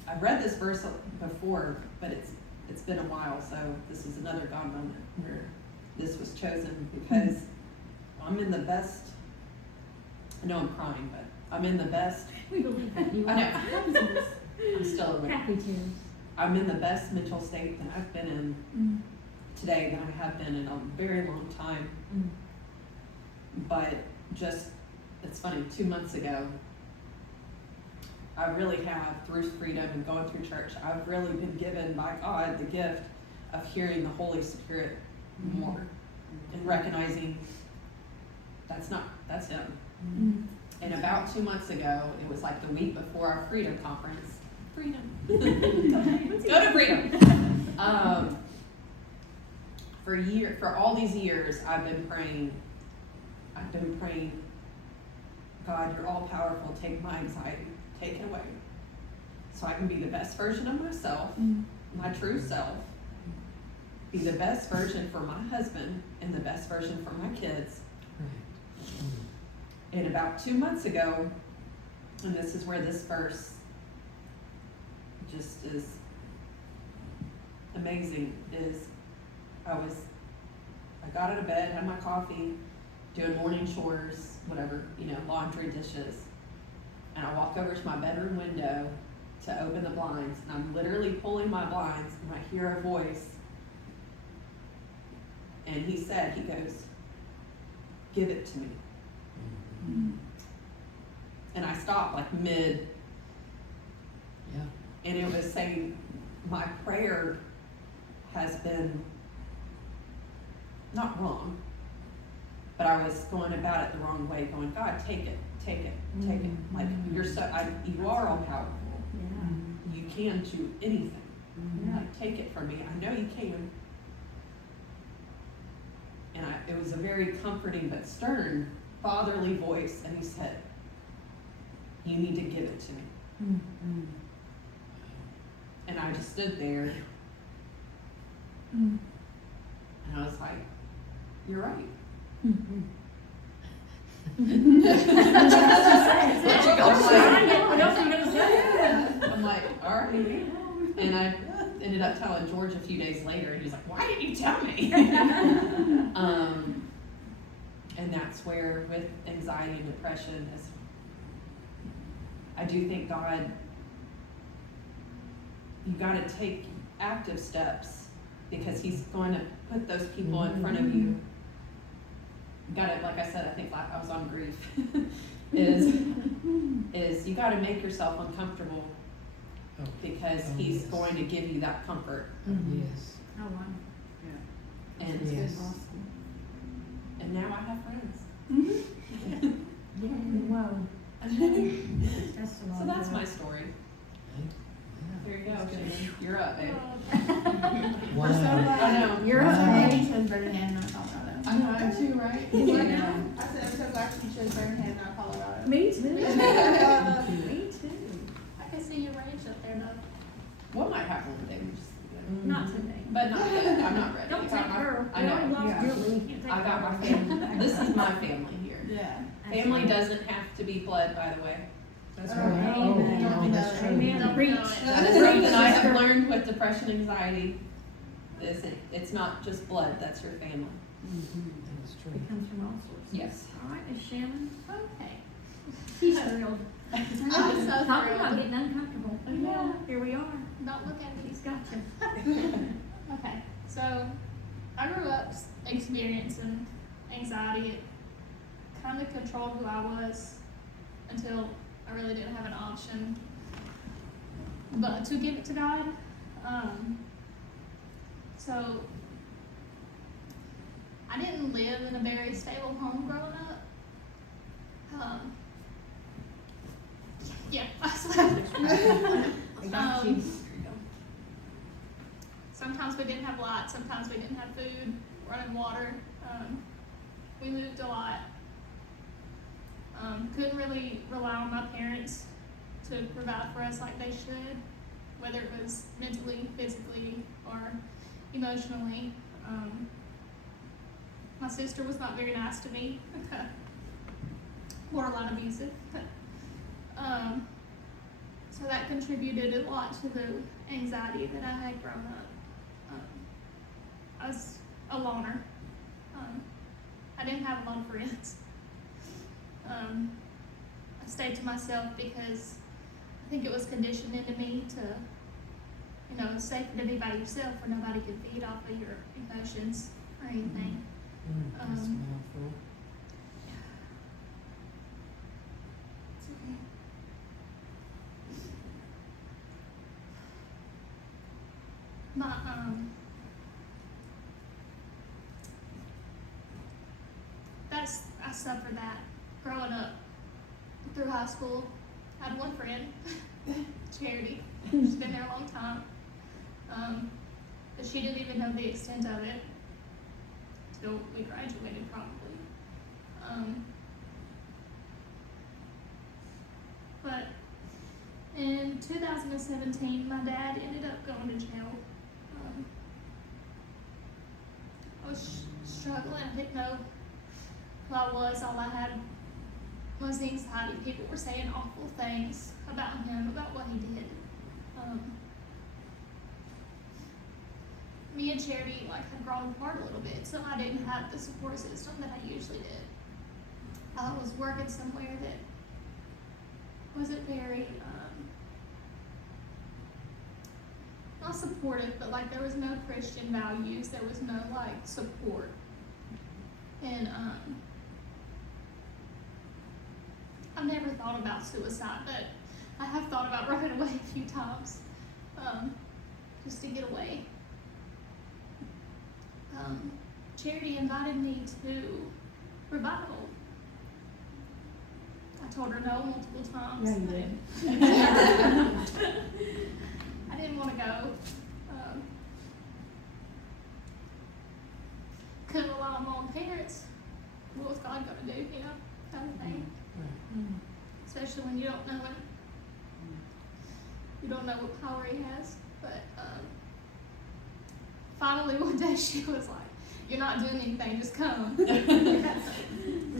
I've read this verse before, but it's been a while, so this is another God moment where this was chosen, because I'm in the best. I know I'm crying, but I'm in the best. We believe that you are. I know. I'm still Happy tears. I'm in the best mental state that I've been in today than I have been in a very long time. But it's funny, 2 months ago, I really have, through freedom and going through church, I've really been given by God the gift of hearing the Holy Spirit more and recognizing that's Him. And about 2 months ago, it was like the week before our Freedom Conference. Freedom. Go to Freedom. For all these years, I've been praying, God, you're all powerful, take my anxiety, take it away. so I can be the best version of myself, my true self, be the best version for my husband and the best version for my kids. Right. And about 2 months ago, and this is where this verse just is amazing, is I got out of bed, had my coffee, doing morning chores, whatever, laundry, dishes, and I walk over to my bedroom window to open the blinds, and I'm literally pulling my blinds, and I hear a voice, and he goes, "Give it to me." And I stopped like mid, Yeah. and it was saying, my prayer has been not wrong, but I was going about it the wrong way, going, "God, take it, take it, take it." Like, you are all powerful. Yeah. You can do anything. Yeah. Like, take it from me. I know you can. And it was a very comforting but stern fatherly voice, and he said, "You need to give it to me." And I just stood there, and I was like, "You're right." What else are you gonna say? I'm like, "All right." And I ended up telling George a few days later, and he was like, "Why didn't you tell me?" And that's where, with anxiety and depression, I do think God, you got to take active steps, because He's going to put those people in front of you. You got to, like I said, I think I was on grief, is you got to make yourself uncomfortable, Oh. because Oh, He's yes. going to give you that comfort. Yes. Oh, wow. And Yes. and now I have friends. Whoa. That's a lot. So that's my story. There you go, Shannon. You're up, babe. Wow. We're so glad. I know. You're Wow. so glad you chose Birmingham, not Colorado. I know, I am too, right? Yeah. I said, I'm so glad you chose Birmingham, not Colorado. Me too. Me too. I can see your range up there though. What might happen one day? Not today. But not yet. I'm not ready. Don't take her. I know. We lost Yeah. Julie. You can't take I got her. my family. This is my family here. Yeah. Family doesn't have to be blood, by the way. That's Oh, right. Oh, amen. no, that's true. Amen. Don't Preach. know it. That is something I have learned with depression, anxiety. It's not just blood, that's your family. That's true. It comes from all sorts. Yes. All right, Miss Shannon. Okay. She's thrilled. I'm so Talk about thrilled. getting uncomfortable. Yeah. Here we are. Don't look at me. He's got you. Okay, so I grew up experiencing anxiety. It kind of controlled who I was until I really didn't have an option but to give it to God. So I didn't live in a very stable home growing up. Yeah, I I got you. Sometimes we didn't have lights, sometimes we didn't have food, running water. We moved a lot. Couldn't really rely on my parents to provide for us like they should, whether it was mentally, physically, or emotionally. My sister was not very nice to me, borderline abusive. So that contributed a lot to the anxiety that I had grown up. I was a loner. I didn't have a lot of friends. I stayed to myself because I think it was conditioned into me to, it's safer to be by yourself where nobody can feed off of your emotions or anything. That's powerful. It's okay. I suffered that growing up through high school. I had one friend, Charity. She's been there a long time. But she didn't even know the extent of it till we graduated, probably. But In 2017, my dad ended up going to jail. I was struggling. I didn't know who I was. All I had was anxiety. People were saying awful things about him, about what he did. Me and Charity had grown apart a little bit, so I didn't have the support system that I usually did. I was working somewhere that wasn't very not supportive, but there was no Christian values. There was no support, and I've never thought about suicide, but I have thought about running away a few times, just to get away. Charity invited me to revival. I told her no multiple times. Yeah, you did. I didn't want to go. Couldn't rely on my own parents. What was God going to do, kind of thing. Especially when you don't know Him. You don't know what power He has. But finally one day she was like, "You're not doing anything, just come."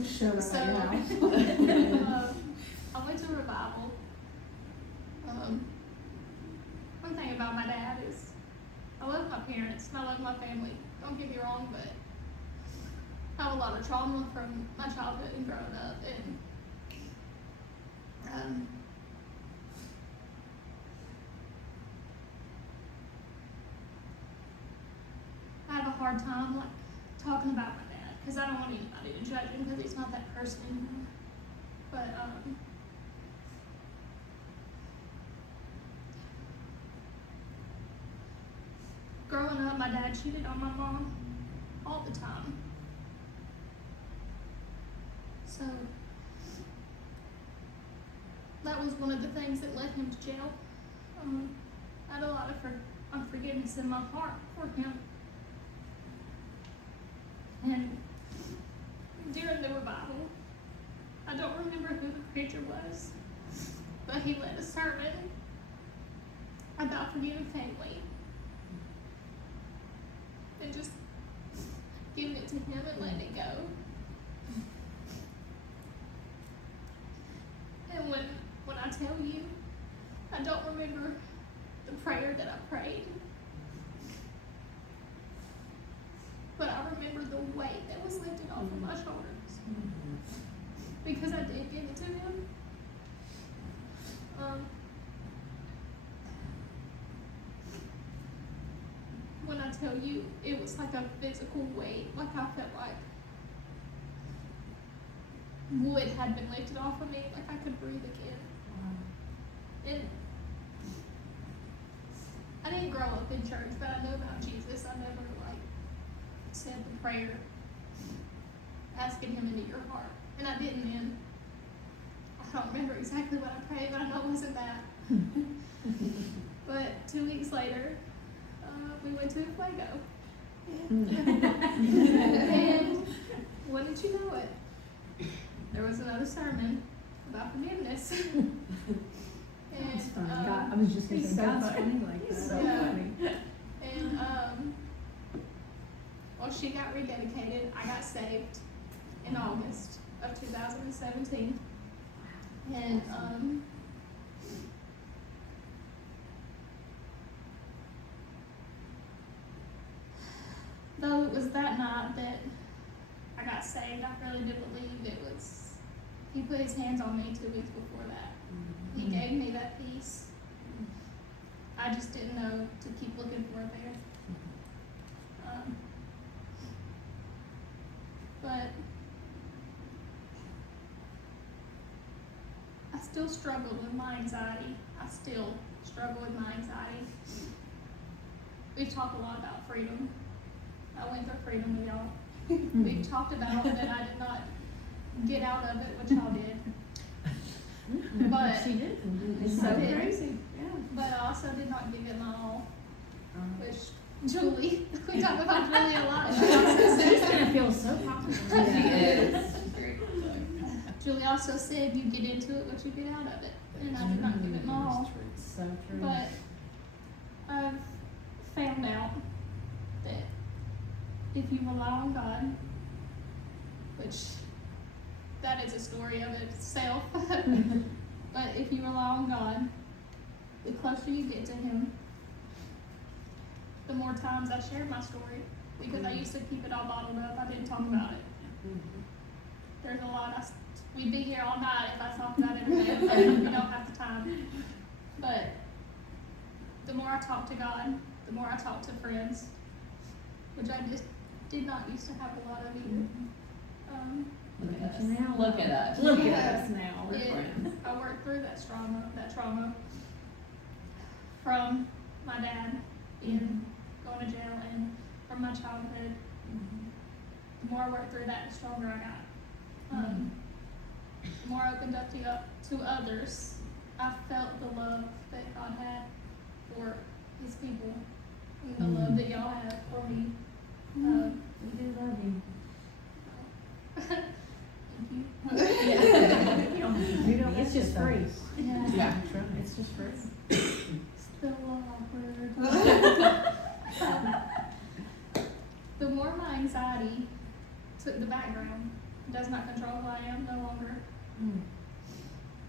Shut up So, right now. I went to a revival. One thing about my dad is I love my parents and I love my family. Don't get me wrong, but I have a lot of trauma from my childhood and growing up, and I have a hard time talking about my dad because I don't want anybody to judge him because he's not that person anymore. But growing up, my dad cheated on my mom all the time. So that was one of the things that led him to jail. I had a lot of unforgiveness in my heart for him. And during the revival, I don't remember who the preacher was, but he led a sermon about forgiving family and just giving it to Him and letting it go. And when I tell you, I don't remember the prayer that I prayed, but I remember the weight that was lifted off of my shoulders because I did give it to Him. When I tell you, it was like a physical weight, I felt like wood had been lifted off of me, I could breathe again. And I didn't grow up in church, but I know about Jesus. I never said the prayer asking Him into your heart, and I didn't then. I don't remember exactly what I prayed, but I know it wasn't that. But 2 weeks later, we went to Fuego. And wouldn't you know it, there was another sermon about forgiveness. And, That's funny. God, I was just going to he's say, so God's funny. funny like that. He's so Yeah. funny. And well, she got rededicated. I got saved in August of 2017. And though it was that night that I got saved, I really do believe it was He put His hands on me 2 weeks before that. He gave me that peace. I just didn't know to keep looking for it there. But I still struggled with my anxiety. I still struggle with my anxiety. We've talked a lot about freedom. I went through freedom with y'all. We've talked about that I did not get out of it, which y'all did. But She did. It's I so did. crazy. Yeah. But I also did not give it my all, which Julie, we talk about Julie a lot. She also She's said, gonna feel so popular. Julie also said you get into it, but you get out of it. and I did not give it my all. So true. But I've found out that if you rely on God, which that is a story of itself, but if you rely on God, the closer you get to Him, the more times I shared my story, because I used to keep it all bottled up. I didn't talk about it. There's a lot. We'd be here all night if I talked about everything, half the time. But the more I talk to God, the more I talk to friends, which I just did not used to have a lot of either. Look at us now. Look at us. Look Yeah. at us now. We're Yeah, friends. I worked through that trauma from my dad being going to jail and from my childhood. The more I worked through that, the stronger I got. The more I opened up to others, I felt the love that God had for His people, and the love that y'all have for me. We do love you. Thank you. You don't, it's just free. Yeah. It's just free. Still awkward. The more my anxiety took the background, it does not control who I am no longer.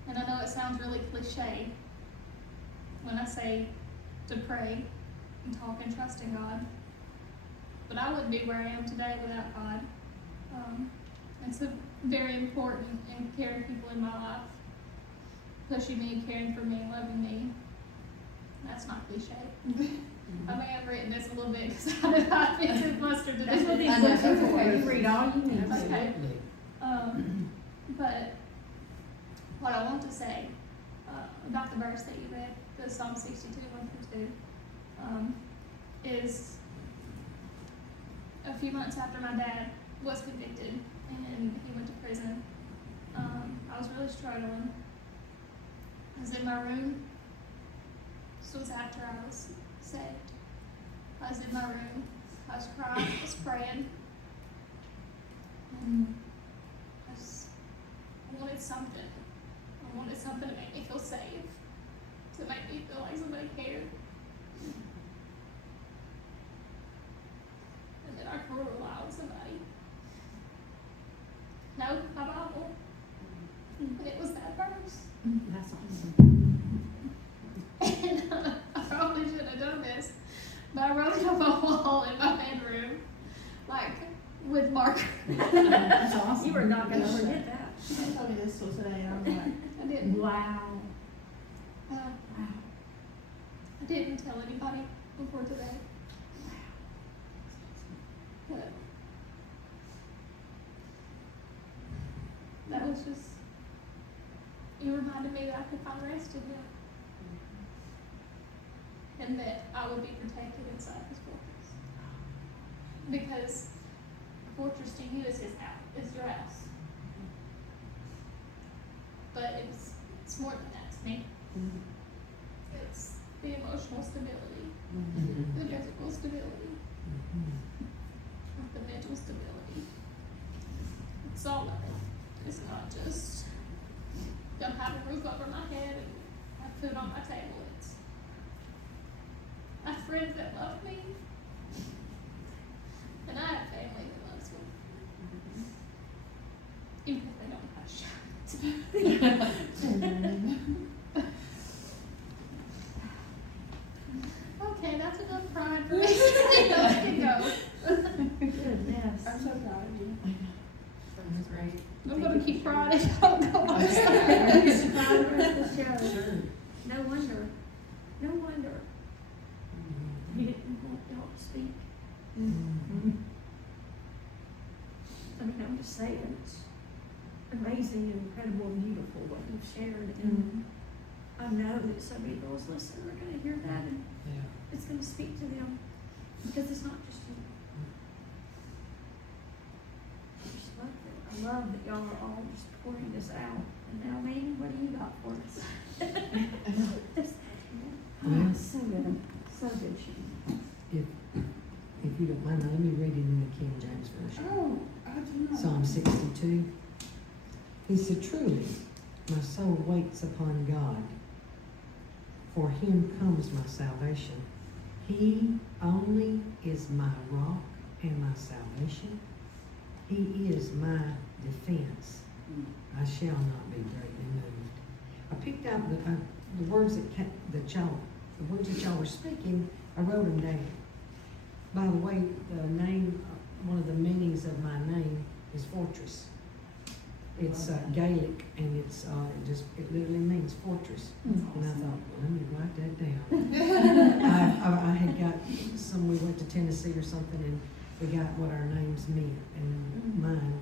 And I know it sounds really cliche when I say to pray and talk and trust in God, but I wouldn't be where I am today without God. It's very important in caring people in my life, pushing me, caring for me, loving me. That's not cliche. I may have written this a little bit because I've been too flustered today. That's what these I know, books are for. okay. You read all you need to. Okay. Absolutely. But what I want to say about the verse that you read, the Psalm 62, 1 through 2, is a few months after my dad was convicted and he went to prison. I was really struggling. I was in my room. This was after I was saved. I was in my room. I was crying. I was praying. And I wanted something. I wanted something to make me feel safe, to make me feel like somebody cared. And then I could rely on somebody. No, my Bible. And it was that verse. That's awesome. And I probably shouldn't have done this, but I wrote it on my wall in my bedroom, like with marker. That's awesome. You were not going to forget that. She didn't tell me this till today, and I was like, I didn't. Wow. Uh, Wow. I didn't tell anybody before today. But that was just, it reminded me that I could find rest in Him. And that I would be protected inside His fortress. Because a fortress to you is His house, is your house. But it's more than that to me. It's the emotional stability, the physical stability, the mental stability. It's all of it. It's not just gonna have a roof over my head and have food on my table. It's I have friends that love me, and I have family that loves me, even if they don't have shots. Okay, that's enough crying for me. Else can go. Goodness. I'm so proud of you. That's great. I'm gonna keep crying if y'all go on. We're gonna cry the rest of the show. Sure. No wonder. No wonder. You didn't want y'all to speak. I mean, I'm just saying, it's amazing and incredible and beautiful what you've shared. And I know that so many girls listening are going to hear that and Yeah. it's going to speak to them because it's not just you. I just love it. I love that y'all are all just pouring this out. And now, Manny, what do you got for us? Well, So good. So good, Shane. If you don't mind, let me read it in the King James Version. Oh, I do not. Psalm 62. He said, truly, My soul waits upon God. For him comes my salvation. He only is my rock and my salvation. He is my defense. I shall not be greatly moved. I picked out the words that y'all were speaking. I wrote them down. By the way, the name, one of the meanings of my name is fortress. It's Gaelic, and it literally means fortress. And I thought, well, let me write that down. I had got we went to Tennessee or something, and we got what our names meant. And mine,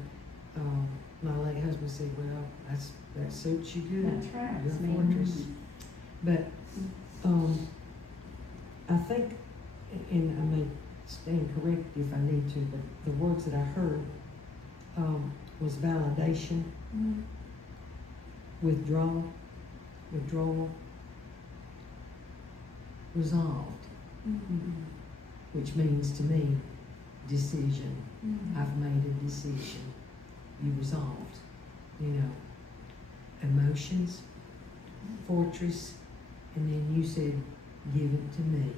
my late husband said, well, that suits you good. That's right. You're a fortress. But I think, and I may stand corrected if I need to, but the words that I heard was validation, withdrawal, resolved, which means to me, decision. I've made a decision. You resolved, emotions, fortress, and then you said, give it to me.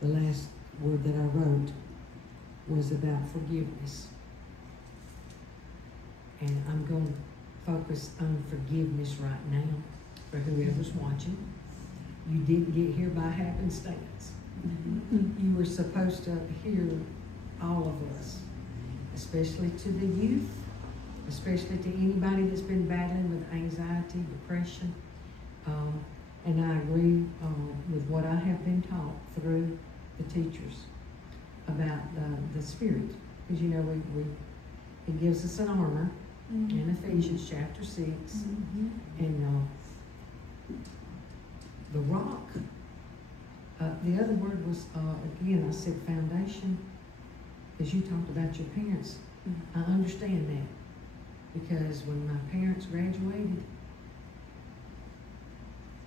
The last word that I wrote was about forgiveness. And I'm going to focus on forgiveness right now for whoever's watching. You didn't get here by happenstance. You were supposed to hear all of us, especially to the youth, especially to anybody that's been battling with anxiety, depression. And I agree with what I have been taught through the teachers about the spirit. Because it gives us an armor in Ephesians chapter 6. And the rock, the other word was, again, I said foundation. As you talked about your parents, I understand that. Because when my parents graduated,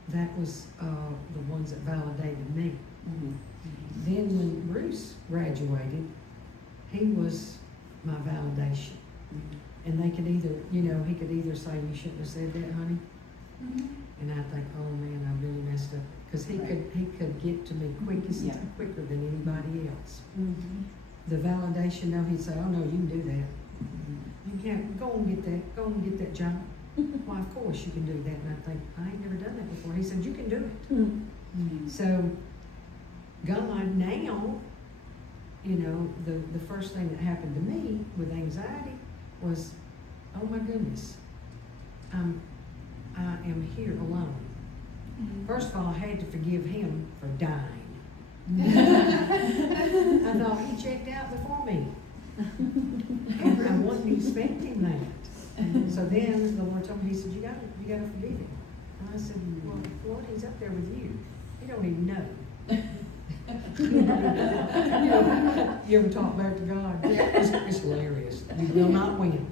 that was the ones that validated me. Then when Bruce graduated, he was my validation. And they could either, he could either say, you shouldn't have said that, honey. And I think, oh man, I really messed up. Because he could get to me quicker than anybody else. The validation, now he'd say, oh no, you can do that. You can't, go and get that job. Well, of course you can do that. And I think, I ain't never done that before. He said, you can do it. So, God now, the first thing that happened to me with anxiety was, oh my goodness, I am here alone. First of all, I had to forgive him for dying. I thought he checked out before me. And I wasn't expecting that. So then the Lord told me, he said, you gotta forgive him. And I said, well, Lord, he's up there with you. He don't even know. You ever talk back to God? It's hilarious. You will not win.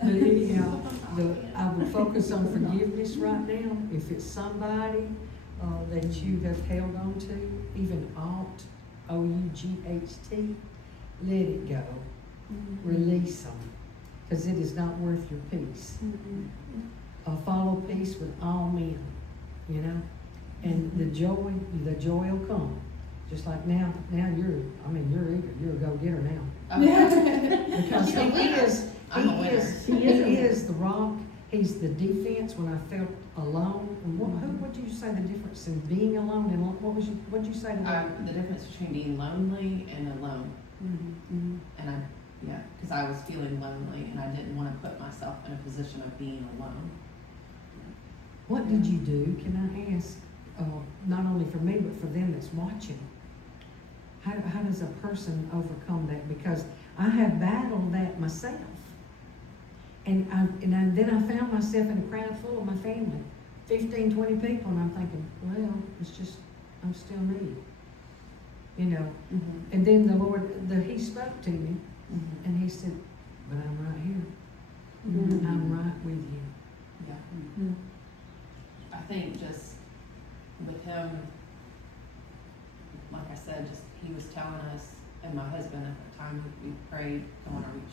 But anyhow, I would focus on forgiveness right now. If it's somebody that you have held on to, even ought, O-U-G-H-T, let it go. Release them. Because it is not worth your peace. Follow peace with all men, and the joy will come. Just like now you're eager, you're a go-getter now. Because he is the rock, he's the defense when I felt alone. And what did you say the difference in being alone and what did you say to that? The difference between being lonely and alone. And because I was feeling lonely and I didn't want to put myself in a position of being alone. What did you do, can I ask, not only for me, but for them that's watching? How does a person overcome that? Because I have battled that myself. And then I found myself in a crowd full of my family, 15, 20 people, and I'm thinking, well, it's just, I'm still me. And then the Lord, he spoke to me, and he said, but I'm right here. I'm right with you. Yeah. I think just with him, like I said, just he was telling us, and my husband at the time, we prayed,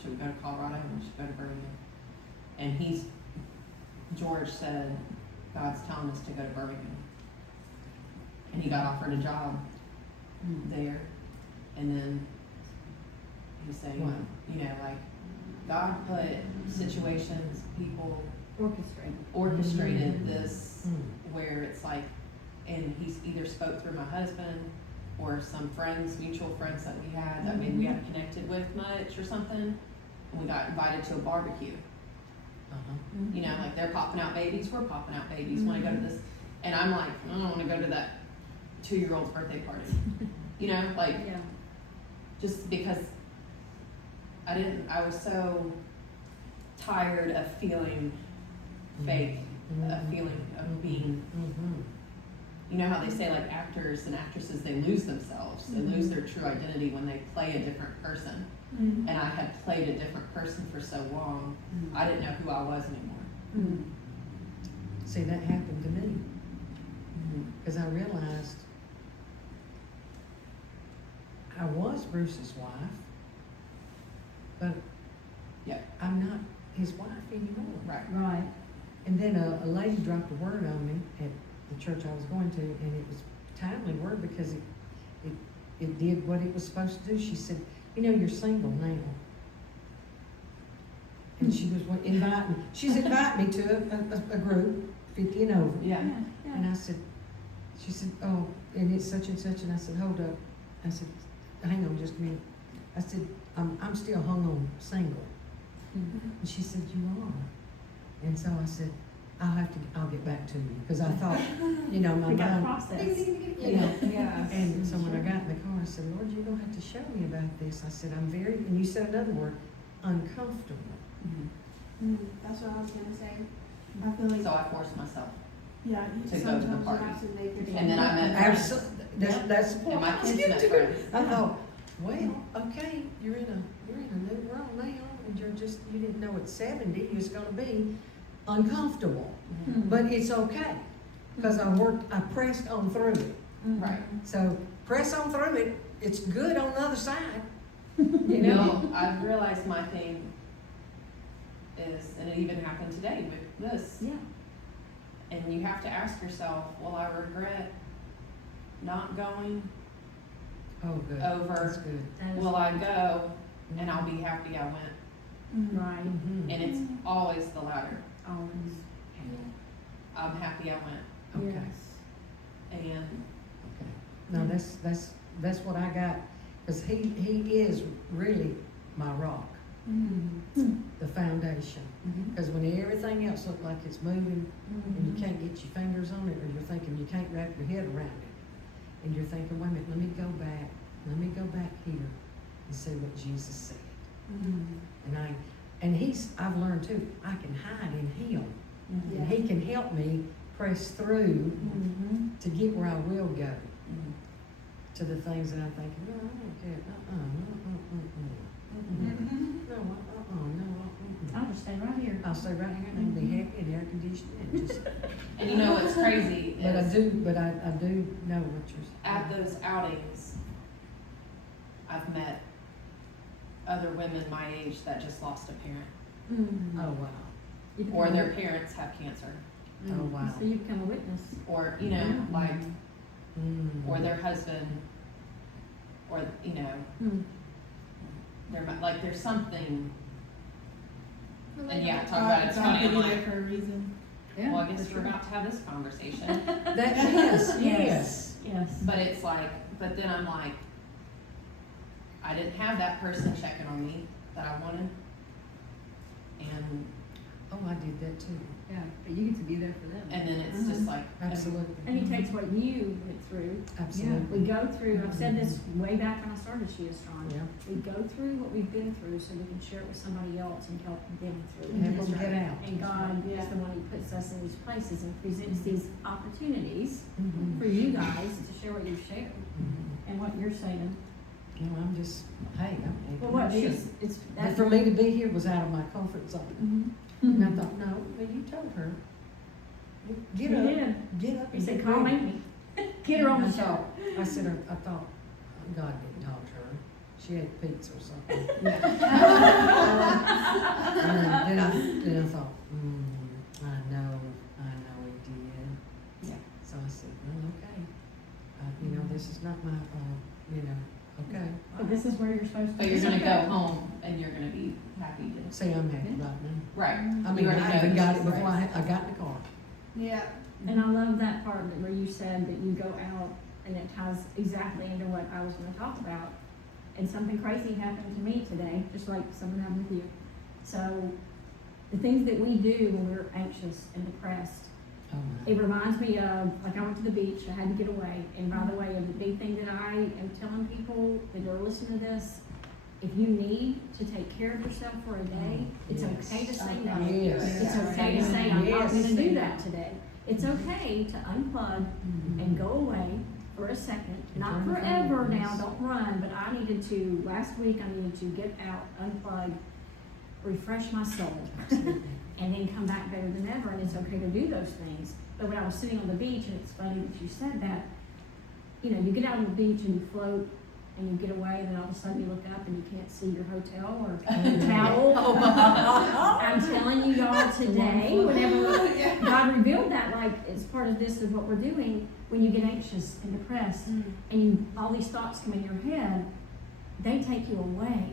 should we go to Colorado or should we go to Birmingham? And George said, God's telling us to go to Birmingham. And he got offered a job there. And then he's saying, Wow. you know, like, God put situations, people orchestrated this where it's like, and he's either spoke through my husband or some friends, mutual friends that we had that maybe we hadn't connected with much or something. And we got invited to a barbecue. You know, like they're popping out babies, we're popping out babies, wanna go to this. And I'm like, I don't wanna go to that 2-year-old's birthday party. You know, like, Yeah. just because I was so tired of feeling fake, a feeling of being, you know how they say like actors and actresses, they lose themselves, they lose their true identity when they play a different person. And I had played a different person for so long, I didn't know who I was anymore. See, that happened to me, because I realized I was Bruce's wife, but Yeah. I'm not his wife anymore. Right. Right. And then a lady dropped a word on me at the church I was going to, and it was a timely word because it did what it was supposed to do. She said, you know, you're single now. And she was she's inviting me to a group, 50 and over. Yeah. And I said, she said, oh, and it's such and such, and I said, hold up. I said, hang on just a minute. I said, I'm still hung on single. And she said, you are. And so I said, I'll get back to you, because I thought, you know, my We got a mind, process. you know. Yeah. And so when I got in the car, I said, Lord, you're gonna have to show me about this. I said, I'm very, and you said another word, uncomfortable. That's what I was gonna say. I feel like, So I forced myself. yeah, to go to the sometimes you party. have to make it. And then I met friends. Absolutely, that's the point. And my I was kids getting met to. friends. I thought, well, okay, you're in a new role now, and you didn't know at 70 it's gonna be uncomfortable. But it's okay, because I pressed on through it. Right. So press on through it, it's good on the other side. You know, I've realized my thing is, and it even happened today with this, Yeah. and you have to ask yourself, will I regret not going? Oh, good. Over. That's good. That is Will I go and I'll be happy I went? right. Mhm. And it's always the latter. Always. I'm happy I went. Okay. And Okay. No, that's what I got, because he is really my rock, the foundation. Because when everything else looks like it's moving and you can't get your fingers on it, or you're thinking you can't wrap your head around it, and you're thinking, wait a minute, let me go back here and see what Jesus said. And I've learned too, I can hide in him, and he can help me press through to get where I will go, to the things that I'm thinking, no, I don't care, no, I'll just stay right here. I'll stay right here and be happy and air conditioned and just, and you know what's crazy but I is do know what you're saying. at those outings, I've met other women my age that just lost a parent, Oh, wow. or their parents have cancer, Oh, wow. So you become a witness. or, you know, like, Mm. or their husband, or, you know, like, there's something, and yeah, talk about it's funny, I'm there like, for a reason. Yeah. well, I guess we're about to have this conversation, That, yes. Yes. but it's like, but then I'm like, I didn't have that person checking on me that I wanted, and Oh, I did that too. Yeah, but you get to be there for them. then it's just like, Absolutely. And he takes what you went through. Absolutely. We go through, I've said this way back when I started She Is Strong. Yeah. We go through what we've been through so we can share it with somebody else and help them through. Help That's them right. get out. And God is the one who puts us in these places and presents these opportunities Mhm. for you guys to share what you've shared Mhm. and what you're saying. You know, I'm just, hey, I'm Well, what is, it's, But that's. for me to be here was out of my comfort zone. And I thought, no, but you told her. Get He up, did. get up. He and said, get call ready." me. Get her on the I show. thought- I said, I thought, God didn't talk to her. She ate pizza or something. And then I thought, I know okay. You know, this is not my, you know, okay. But this is where you're supposed to But be. you're gonna go home and you're gonna be happy to. See, I'm happy right now. Right. I mean, I even got it before I got in the car. Yeah. And I love that part that where you said that you go out, and it ties exactly into what I was gonna talk about. And something crazy happened to me today, just like something happened with you. So, the things that we do when we're anxious and depressed, Oh, my. it reminds me of, like, I went to the beach, I had to get away, and by the way, the big thing that I am telling people that are listening to this, if you need to take care of yourself for a day, it's Yes. okay to say no. Yes. It's okay to say, I'm not Yes. gonna do that today. It's okay to unplug and go away for a second, not Turn the phone forever off, now, yes. don't run, but I needed to, last week, I needed to get out, unplug, refresh my soul, Absolutely. and then come back better than ever, and it's okay to do those things. But when I was sitting on the beach, and it's funny that you said that, you know, you get out on the beach and you float, and you get away, and then all of a sudden you look up and you can't see your hotel or your towel. I'm telling you y'all today, whenever God revealed that, like, it's part of this of what we're doing, when you get anxious and depressed, and you, all these thoughts come in your head, they take you away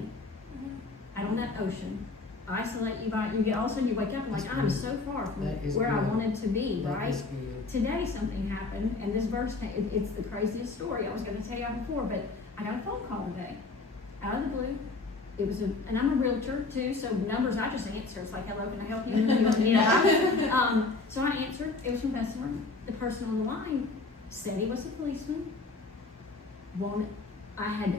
out on that ocean, isolate you by, you get, all of a sudden you wake up and like, That's I'm good. so far from That is where I good. wanted to be, That right? is good. Today something happened, and this verse, it's the craziest story. I was gonna tell you before, but I got a phone call today, out of the blue. It was and I'm a realtor too, so numbers I just answer. It's like, hello, can I help you? You know, so I answered. It was from Bessemer. The person on the line said he was a policeman. I had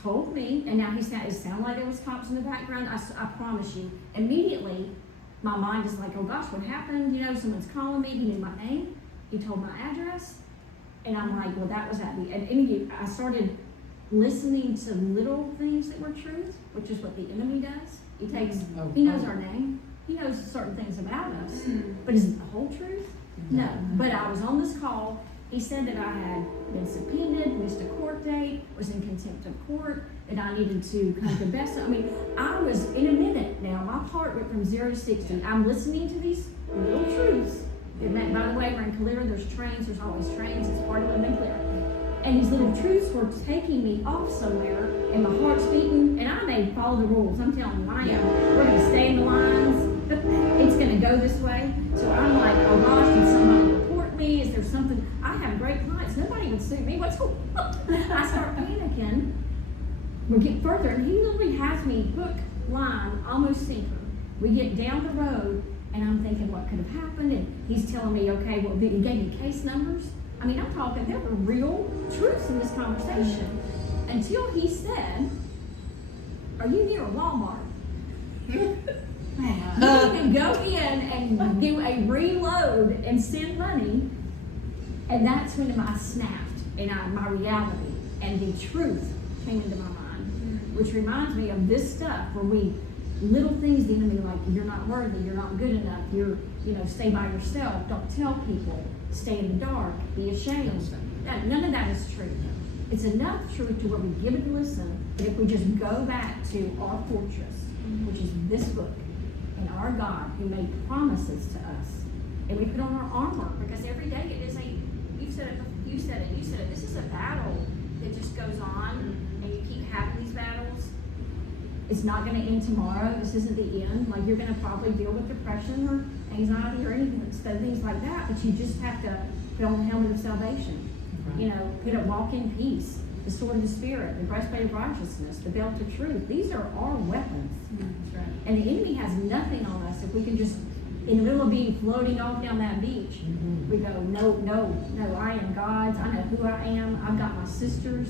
told me, and now it sounded like there was cops in the background. I promise you, immediately, my mind is like, oh gosh, what happened? You know, someone's calling me. He knew my name. He told my address. And I'm like, well, that was at the, and I started listening to little things that were truth, which is what the enemy does. He knows our name. He knows certain things about us. But is it the whole truth? No. But I was on this call. He said that I had been subpoenaed, missed a court date, was in contempt of court, that I needed to come to Bessa. I mean, I was, in a minute now, my heart went from 0 to 60. I'm listening to these little truths. And that, by the way, we're in Calera, there's trains, there's always trains, it's part of living in Calera. And these little truths were taking me off somewhere, and my heart's beating, and I may follow the rules. I'm telling you, I am. We're gonna stay in the lines. It's gonna go this way. So I'm like, oh gosh, did somebody report me? Is there something? I have great clients. Nobody would sue me. What's going on? I start panicking. We get further, and he literally has me hook, line, almost sinker. We get down the road, and I'm thinking, what could have happened? And he's telling me, okay, well, he gave me case numbers. I mean, I'm talking, there were real truths in this conversation. Until he said, are you near a Walmart? You can go in and do a reload and send money. And that's when I snapped, and my reality and the truth came into my mind, which reminds me of this stuff where little things, the enemy, like, you're not worthy, you're not good enough, stay by yourself, don't tell people, stay in the dark, be ashamed. None of that is true. It's enough truth to where we give it a listen, but if we just go back to our fortress, which is this book, and our God who made promises to us, and we put on our armor, because every day it is you said it, this is a battle that just goes on, and you keep having these battles. It's not going to end tomorrow. This isn't the end. Like, you're going to probably deal with depression or anxiety or anything, things like that, but you just have to put on the helmet of salvation. Right. Walk in peace, the sword of the Spirit, the breastplate of righteousness, the belt of truth. These are our weapons. That's right. And the enemy has nothing on us if we can just, in the middle of being floating off down that beach, we go, no, I am God's. I know who I am. I've got my sisters.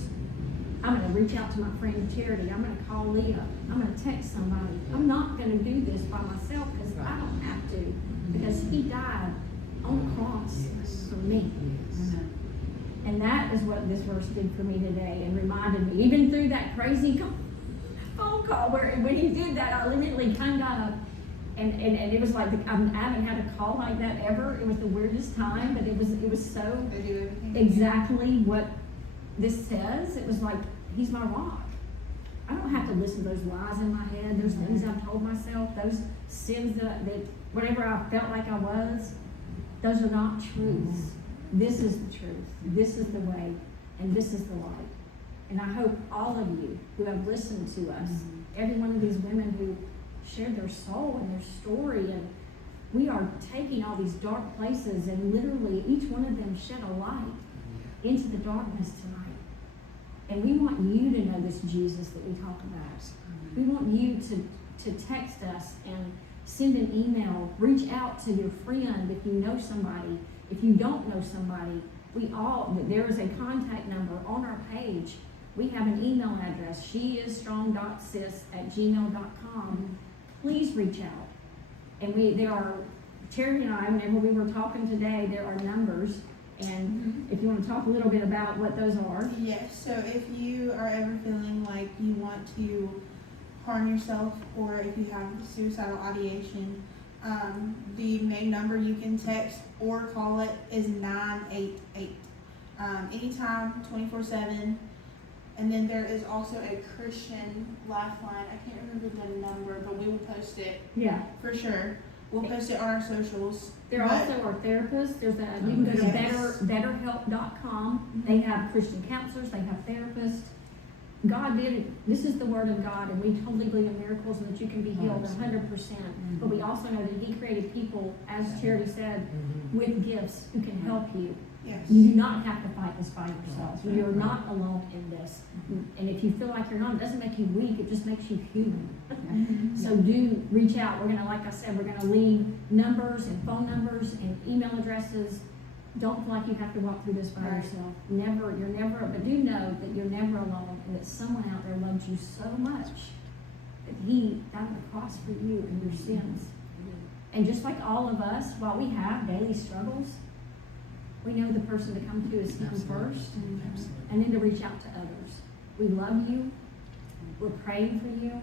I'm going to reach out to my friend Charity. I'm going to call Leah. I'm going to text somebody. I'm not going to do this by myself because I don't have to, because he died on the cross for me. Yes. And that is what this verse did for me today, and reminded me, even through that crazy phone call where when he did that, I literally kind of, and it was like, I haven't had a call like that ever. It was the weirdest time, but it was so exactly what this says. It was like, he's my rock. I don't have to listen to those lies in my head, those things I've told myself, those sins that whatever I felt like I was, those are not truths. This is the truth, this is the way, and this is the light. And I hope all of you who have listened to us, every one of these women who shared their soul and their story, and we are taking all these dark places and literally each one of them shed a light into the darkness tonight. And we want you to know this Jesus that we talk about. We want you to text us and send an email, reach out to your friend if you know somebody. If you don't know somebody, there is a contact number on our page. We have an email address, sheisstrong.sis@gmail.com. Please reach out. And Terry and I, whenever we were talking today, there are numbers. And if you want to talk a little bit about what those are. Yes, so if you are ever feeling like you want to harm yourself, or if you have suicidal ideation, the main number you can text or call it is 988. Anytime, 24/7. And then there is also a Christian lifeline. I can't remember the number, but we will post it Yeah. for sure. We'll post it on our socials. There also are therapists. You can go to Yes. betterhelp.com. They have Christian counselors, they have therapists. God did it. This is the word of God, and we totally believe in miracles and that you can be healed 100%. But we also know that He created people, as Charity said, with gifts who can help you. Yes. You do not have to fight this by yourself. You're not alone in this. And if you feel like you're not, it doesn't make you weak, it just makes you human. So do reach out. We're gonna, like I said, we're gonna leave numbers and phone numbers and email addresses. Don't feel like you have to walk through this by yourself. But do know that you're never alone, and that someone out there loves you so much that He died on the cross for you and your sins. And just like all of us, while we have daily struggles, we know the person to come to is Him first, and then to reach out to others. We love you. We're praying for you.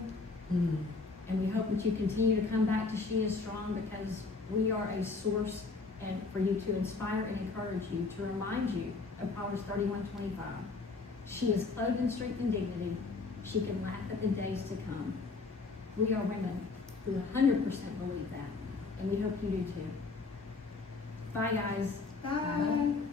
And we hope that you continue to come back to She is Strong, because we are a source and for you to inspire and encourage you, to remind you of Proverbs 31:25. She is clothed in strength and dignity. She can laugh at the days to come. We are women who 100% believe that, and we hope you do too. Bye, guys. Bye.